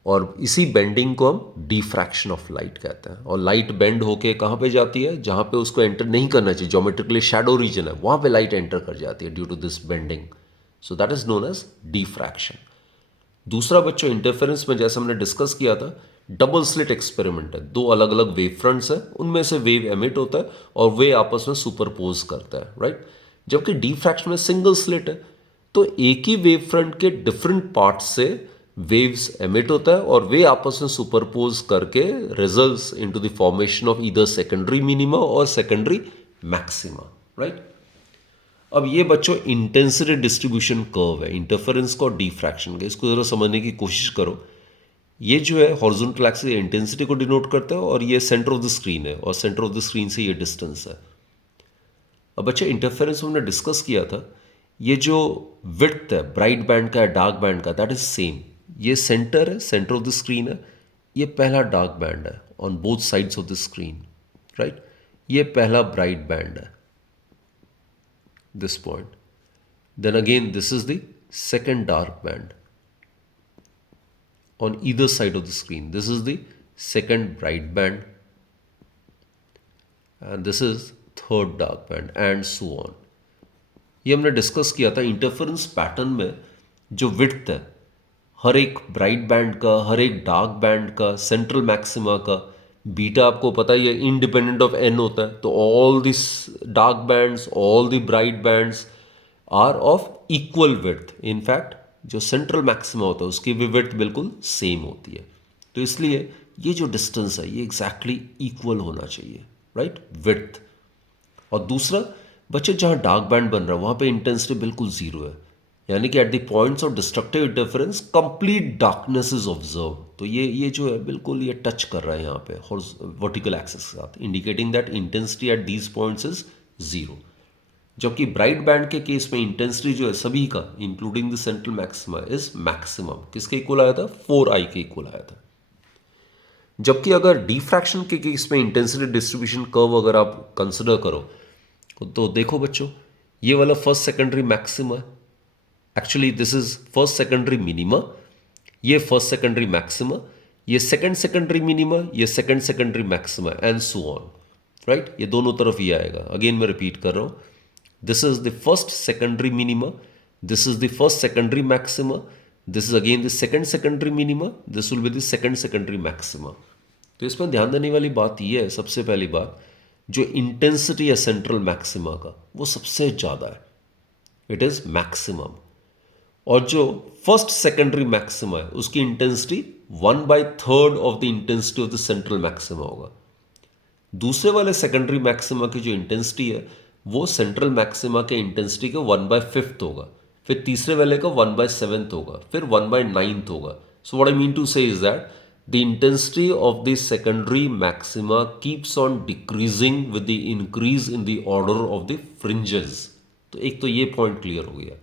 और इसी बेंडिंग को हम डिफ्रैक्शन ऑफ लाइट कहते हैं। और लाइट बेंड होके कहाँ पे जाती है? जहाँ पे उसको एंटर नहीं करना चाहिए, ज्योमेट्रिकली शैडो रीजन है, वहाँ पे लाइट एंटर कर जाती है due to this bending. So that is known as diffraction. दूसरा बच्चों इंटरफेरेंस में जैसे हमने डिस्कस किया था, डबल स्लिट एक्सपेरिमेंट है, दो अलग अलग वेव फ्रंट्स है, उनमें से वेव एमिट होता है और वे आपस में सुपरपोज करता है, राइट? जबकि डिफ्रैक्शन में सिंगल स्लिट है, तो एक ही वेव फ्रंट के डिफरेंट पार्ट से वेव्स एमिट होता है और वे आपस में सुपरपोज करके results into the formation of either secondary minima और सेकेंडरी मैक्सिमा, राइट? अब ये बच्चों इंटेंसिटी डिस्ट्रीब्यूशन कर्व है इंटरफेरेंस का और डिफ्रैक्शन का, इसको जरा समझने की कोशिश करो। ये जो है हॉरिजॉन्टल एक्सिस इंटेंसिटी को डिनोट करता है और ये सेंटर ऑफ द स्क्रीन है, और सेंटर ऑफ द स्क्रीन से ये डिस्टेंस है। अब बच्चे इंटरफेरेंस हमने डिस्कस किया था, ये जो विड्थ है ब्राइट बैंड का या डार्क बैंड का, दैट इज सेम। ये सेंटर है, सेंटर ऑफ द स्क्रीन है, ये पहला डार्क बैंड है on both sides of the screen, right. ये पहला ब्राइट बैंड है, this point. Then again this is the second dark band on either side of the screen. This is the second bright band and this is third dark band and so on. ये हमने discuss किया था interference pattern में जो width है हर एक bright band का, हर एक डार्क बैंड का, सेंट्रल मैक्सिमा का, बीटा आपको पता ही है इंडिपेंडेंट ऑफ एन होता है, तो all this dark bands, all the bright bands are of equal width. In fact जो सेंट्रल मैक्सिमा होता है उसकी भी विड्थ बिल्कुल सेम होती है। तो इसलिए ये जो डिस्टेंस है ये एग्जैक्टली इक्वल होना चाहिए, राइट, विड्थ। और दूसरा बच्चे जहाँ डार्क बैंड बन रहा है वहाँ पे इंटेंसिटी बिल्कुल जीरो है, यानी कि eight the points of destructive interference complete darkness is observe. तो ये जो है बिल्कुल ये टच कर रहा है यहाँ पे वर्टिकल एक्सिस के साथ, indicating that intensity at these points is zero. जबकि ब्राइट बैंड के केस में इंटेंसिटी जो है सभी का including the central maxima is maximum. किसके इक्वल आया था? 4i के इक्वल आया था। जबकि अगर डिफ्रैक्शन के केस में इंटेंसिटी डिस्ट्रीब्यूशन कर्व अगर आप कंसिडर करो तो देखो बच्चों, ये वाला फर्स्ट सेकेंडरी मैक्सिमा है, actually this is first secondary minima, ये फर्स्ट सेकेंडरी मैक्सिमा, ये सेकेंड सेकेंडरी मिनिमा, ये second secondary maxima and so on, right. ये दोनों तरफ ये आएगा। अगेन मैं रिपीट कर रहा हूं, this is the first secondary minima, this is the first secondary maxima, this is again the second secondary minima, this will be the second secondary maxima। तो इसमें ध्यान देने वाली बात यह है, सबसे पहली बात, जो इंटेंसिटी है सेंट्रल मैक्सिमा का वो सबसे ज़्यादा है, इट इज़ मैक्सिमम। और जो फर्स्ट सेकेंडरी मैक्सिमा है उसकी intensity 1/3 of the intensity of the central maxima होगा। दूसरे वाले सेकेंडरी मैक्सिमा की जो इंटेंसिटी है वो सेंट्रल मैक्सिमा के इंटेंसिटी का 1/5 होगा, फिर तीसरे वाले का 1/7 होगा, फिर 1/9 होगा। So what I mean to say is that the intensity of the secondary maxima keeps on decreasing with the increase in the order of the fringes. तो एक तो ये पॉइंट क्लियर हो गया,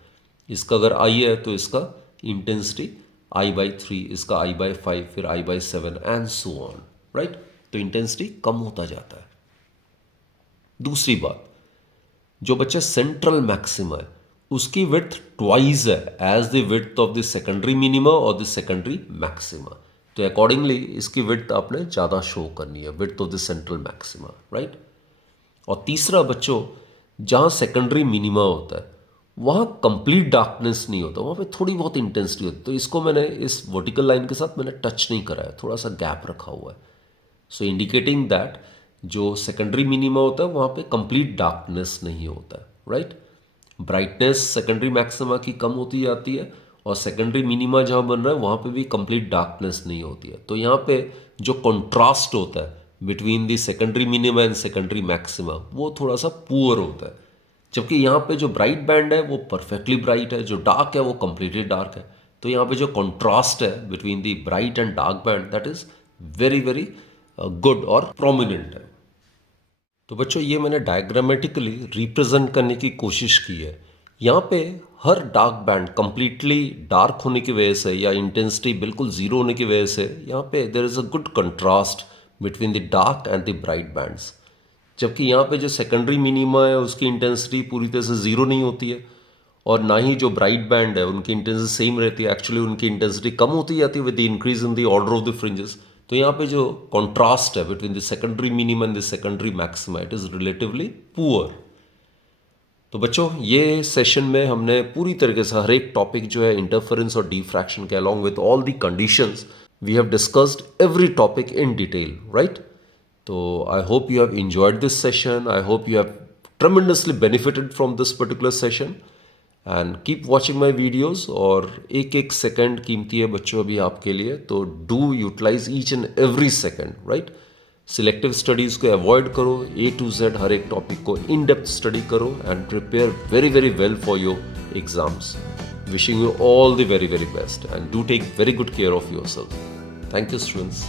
इसका अगर i है तो इसका इंटेंसिटी i/3, इसका i/5, फिर i/7 and so on, right. तो इंटेंसिटी कम होता जाता है। दूसरी बात, जो बच्चा सेंट्रल मैक्सिमा है उसकी विड्थ ट्वाइस है as the width of the secondary minima और द सेकेंडरी मैक्सिमा। तो अकॉर्डिंगली इसकी विड्थ आपने ज़्यादा शो करनी है, width of the central maxima, right. और तीसरा बच्चों, जहाँ सेकेंडरी मिनिमा होता है वहाँ कंप्लीट डार्कनेस नहीं होता, वहाँ पे थोड़ी बहुत इंटेंसिटी होती है। तो इसको मैंने इस वर्टिकल लाइन के साथ मैंने टच नहीं करा है, थोड़ा सा गैप रखा हुआ है, सो इंडिकेटिंग दैट जो सेकेंडरी मिनिमा होता है वहाँ पे कंप्लीट डार्कनेस नहीं होता है, राइट। ब्राइटनेस सेकेंडरी मैक्सिमा की कम होती जाती है और सेकेंडरी मिनिमा जहाँ बन रहा है वहाँ पे भी कंप्लीट डार्कनेस नहीं होती है। तो यहाँ पे जो कंट्रास्ट होता है between the secondary minima and secondary maxima वो थोड़ा सा पुअर होता है। जबकि यहाँ पे जो ब्राइट बैंड है वो परफेक्टली ब्राइट है, जो डार्क है वो कंप्लीटली डार्क है। तो यहाँ पे जो कंट्रास्ट है between the bright and dark band that is very very good और प्रोमिनेंट है। तो बच्चों ये मैंने डायग्रामेटिकली रिप्रेजेंट करने की कोशिश की है। यहाँ पे हर डार्क बैंड कंप्लीटली डार्क होने की वजह से या इंटेंसिटी बिल्कुल ज़ीरो होने की वजह से यहाँ पे there is a good contrast between the dark and the bright bands. जबकि यहाँ पे जो सेकेंडरी मिनिमा है उसकी इंटेंसिटी पूरी तरह से ज़ीरो नहीं होती है और ना ही जो ब्राइट बैंड है उनकी इंटेंसिटी सेम रहती है, एक्चुअली उनकी इंटेंसिटी कम होती जाती है with the increase in the order of the fringes. तो यहाँ पे जो कॉन्ट्रास्ट है between the secondary minima and the secondary maxima it is relatively poor. तो बच्चों ये सेशन में हमने पूरी तरीके से हर एक टॉपिक जो है इंटरफेरेंस और डिफ्रैक्शन के along with all the conditions we have discussed every topic in detail, right. तो I hope you have enjoyed this session, I hope you have tremendously benefited from this particular session and keep watching my videos। और एक एक second कीमती है बच्चों अभी आपके लिए, तो do utilise each and every second, right. Selective studies को अवॉइड करो, A to Z हर एक टॉपिक को इन डेप्थ स्टडी करो and prepare very very well for your exams. Wishing you all the very very best and do take very good care of your self. Thank you students.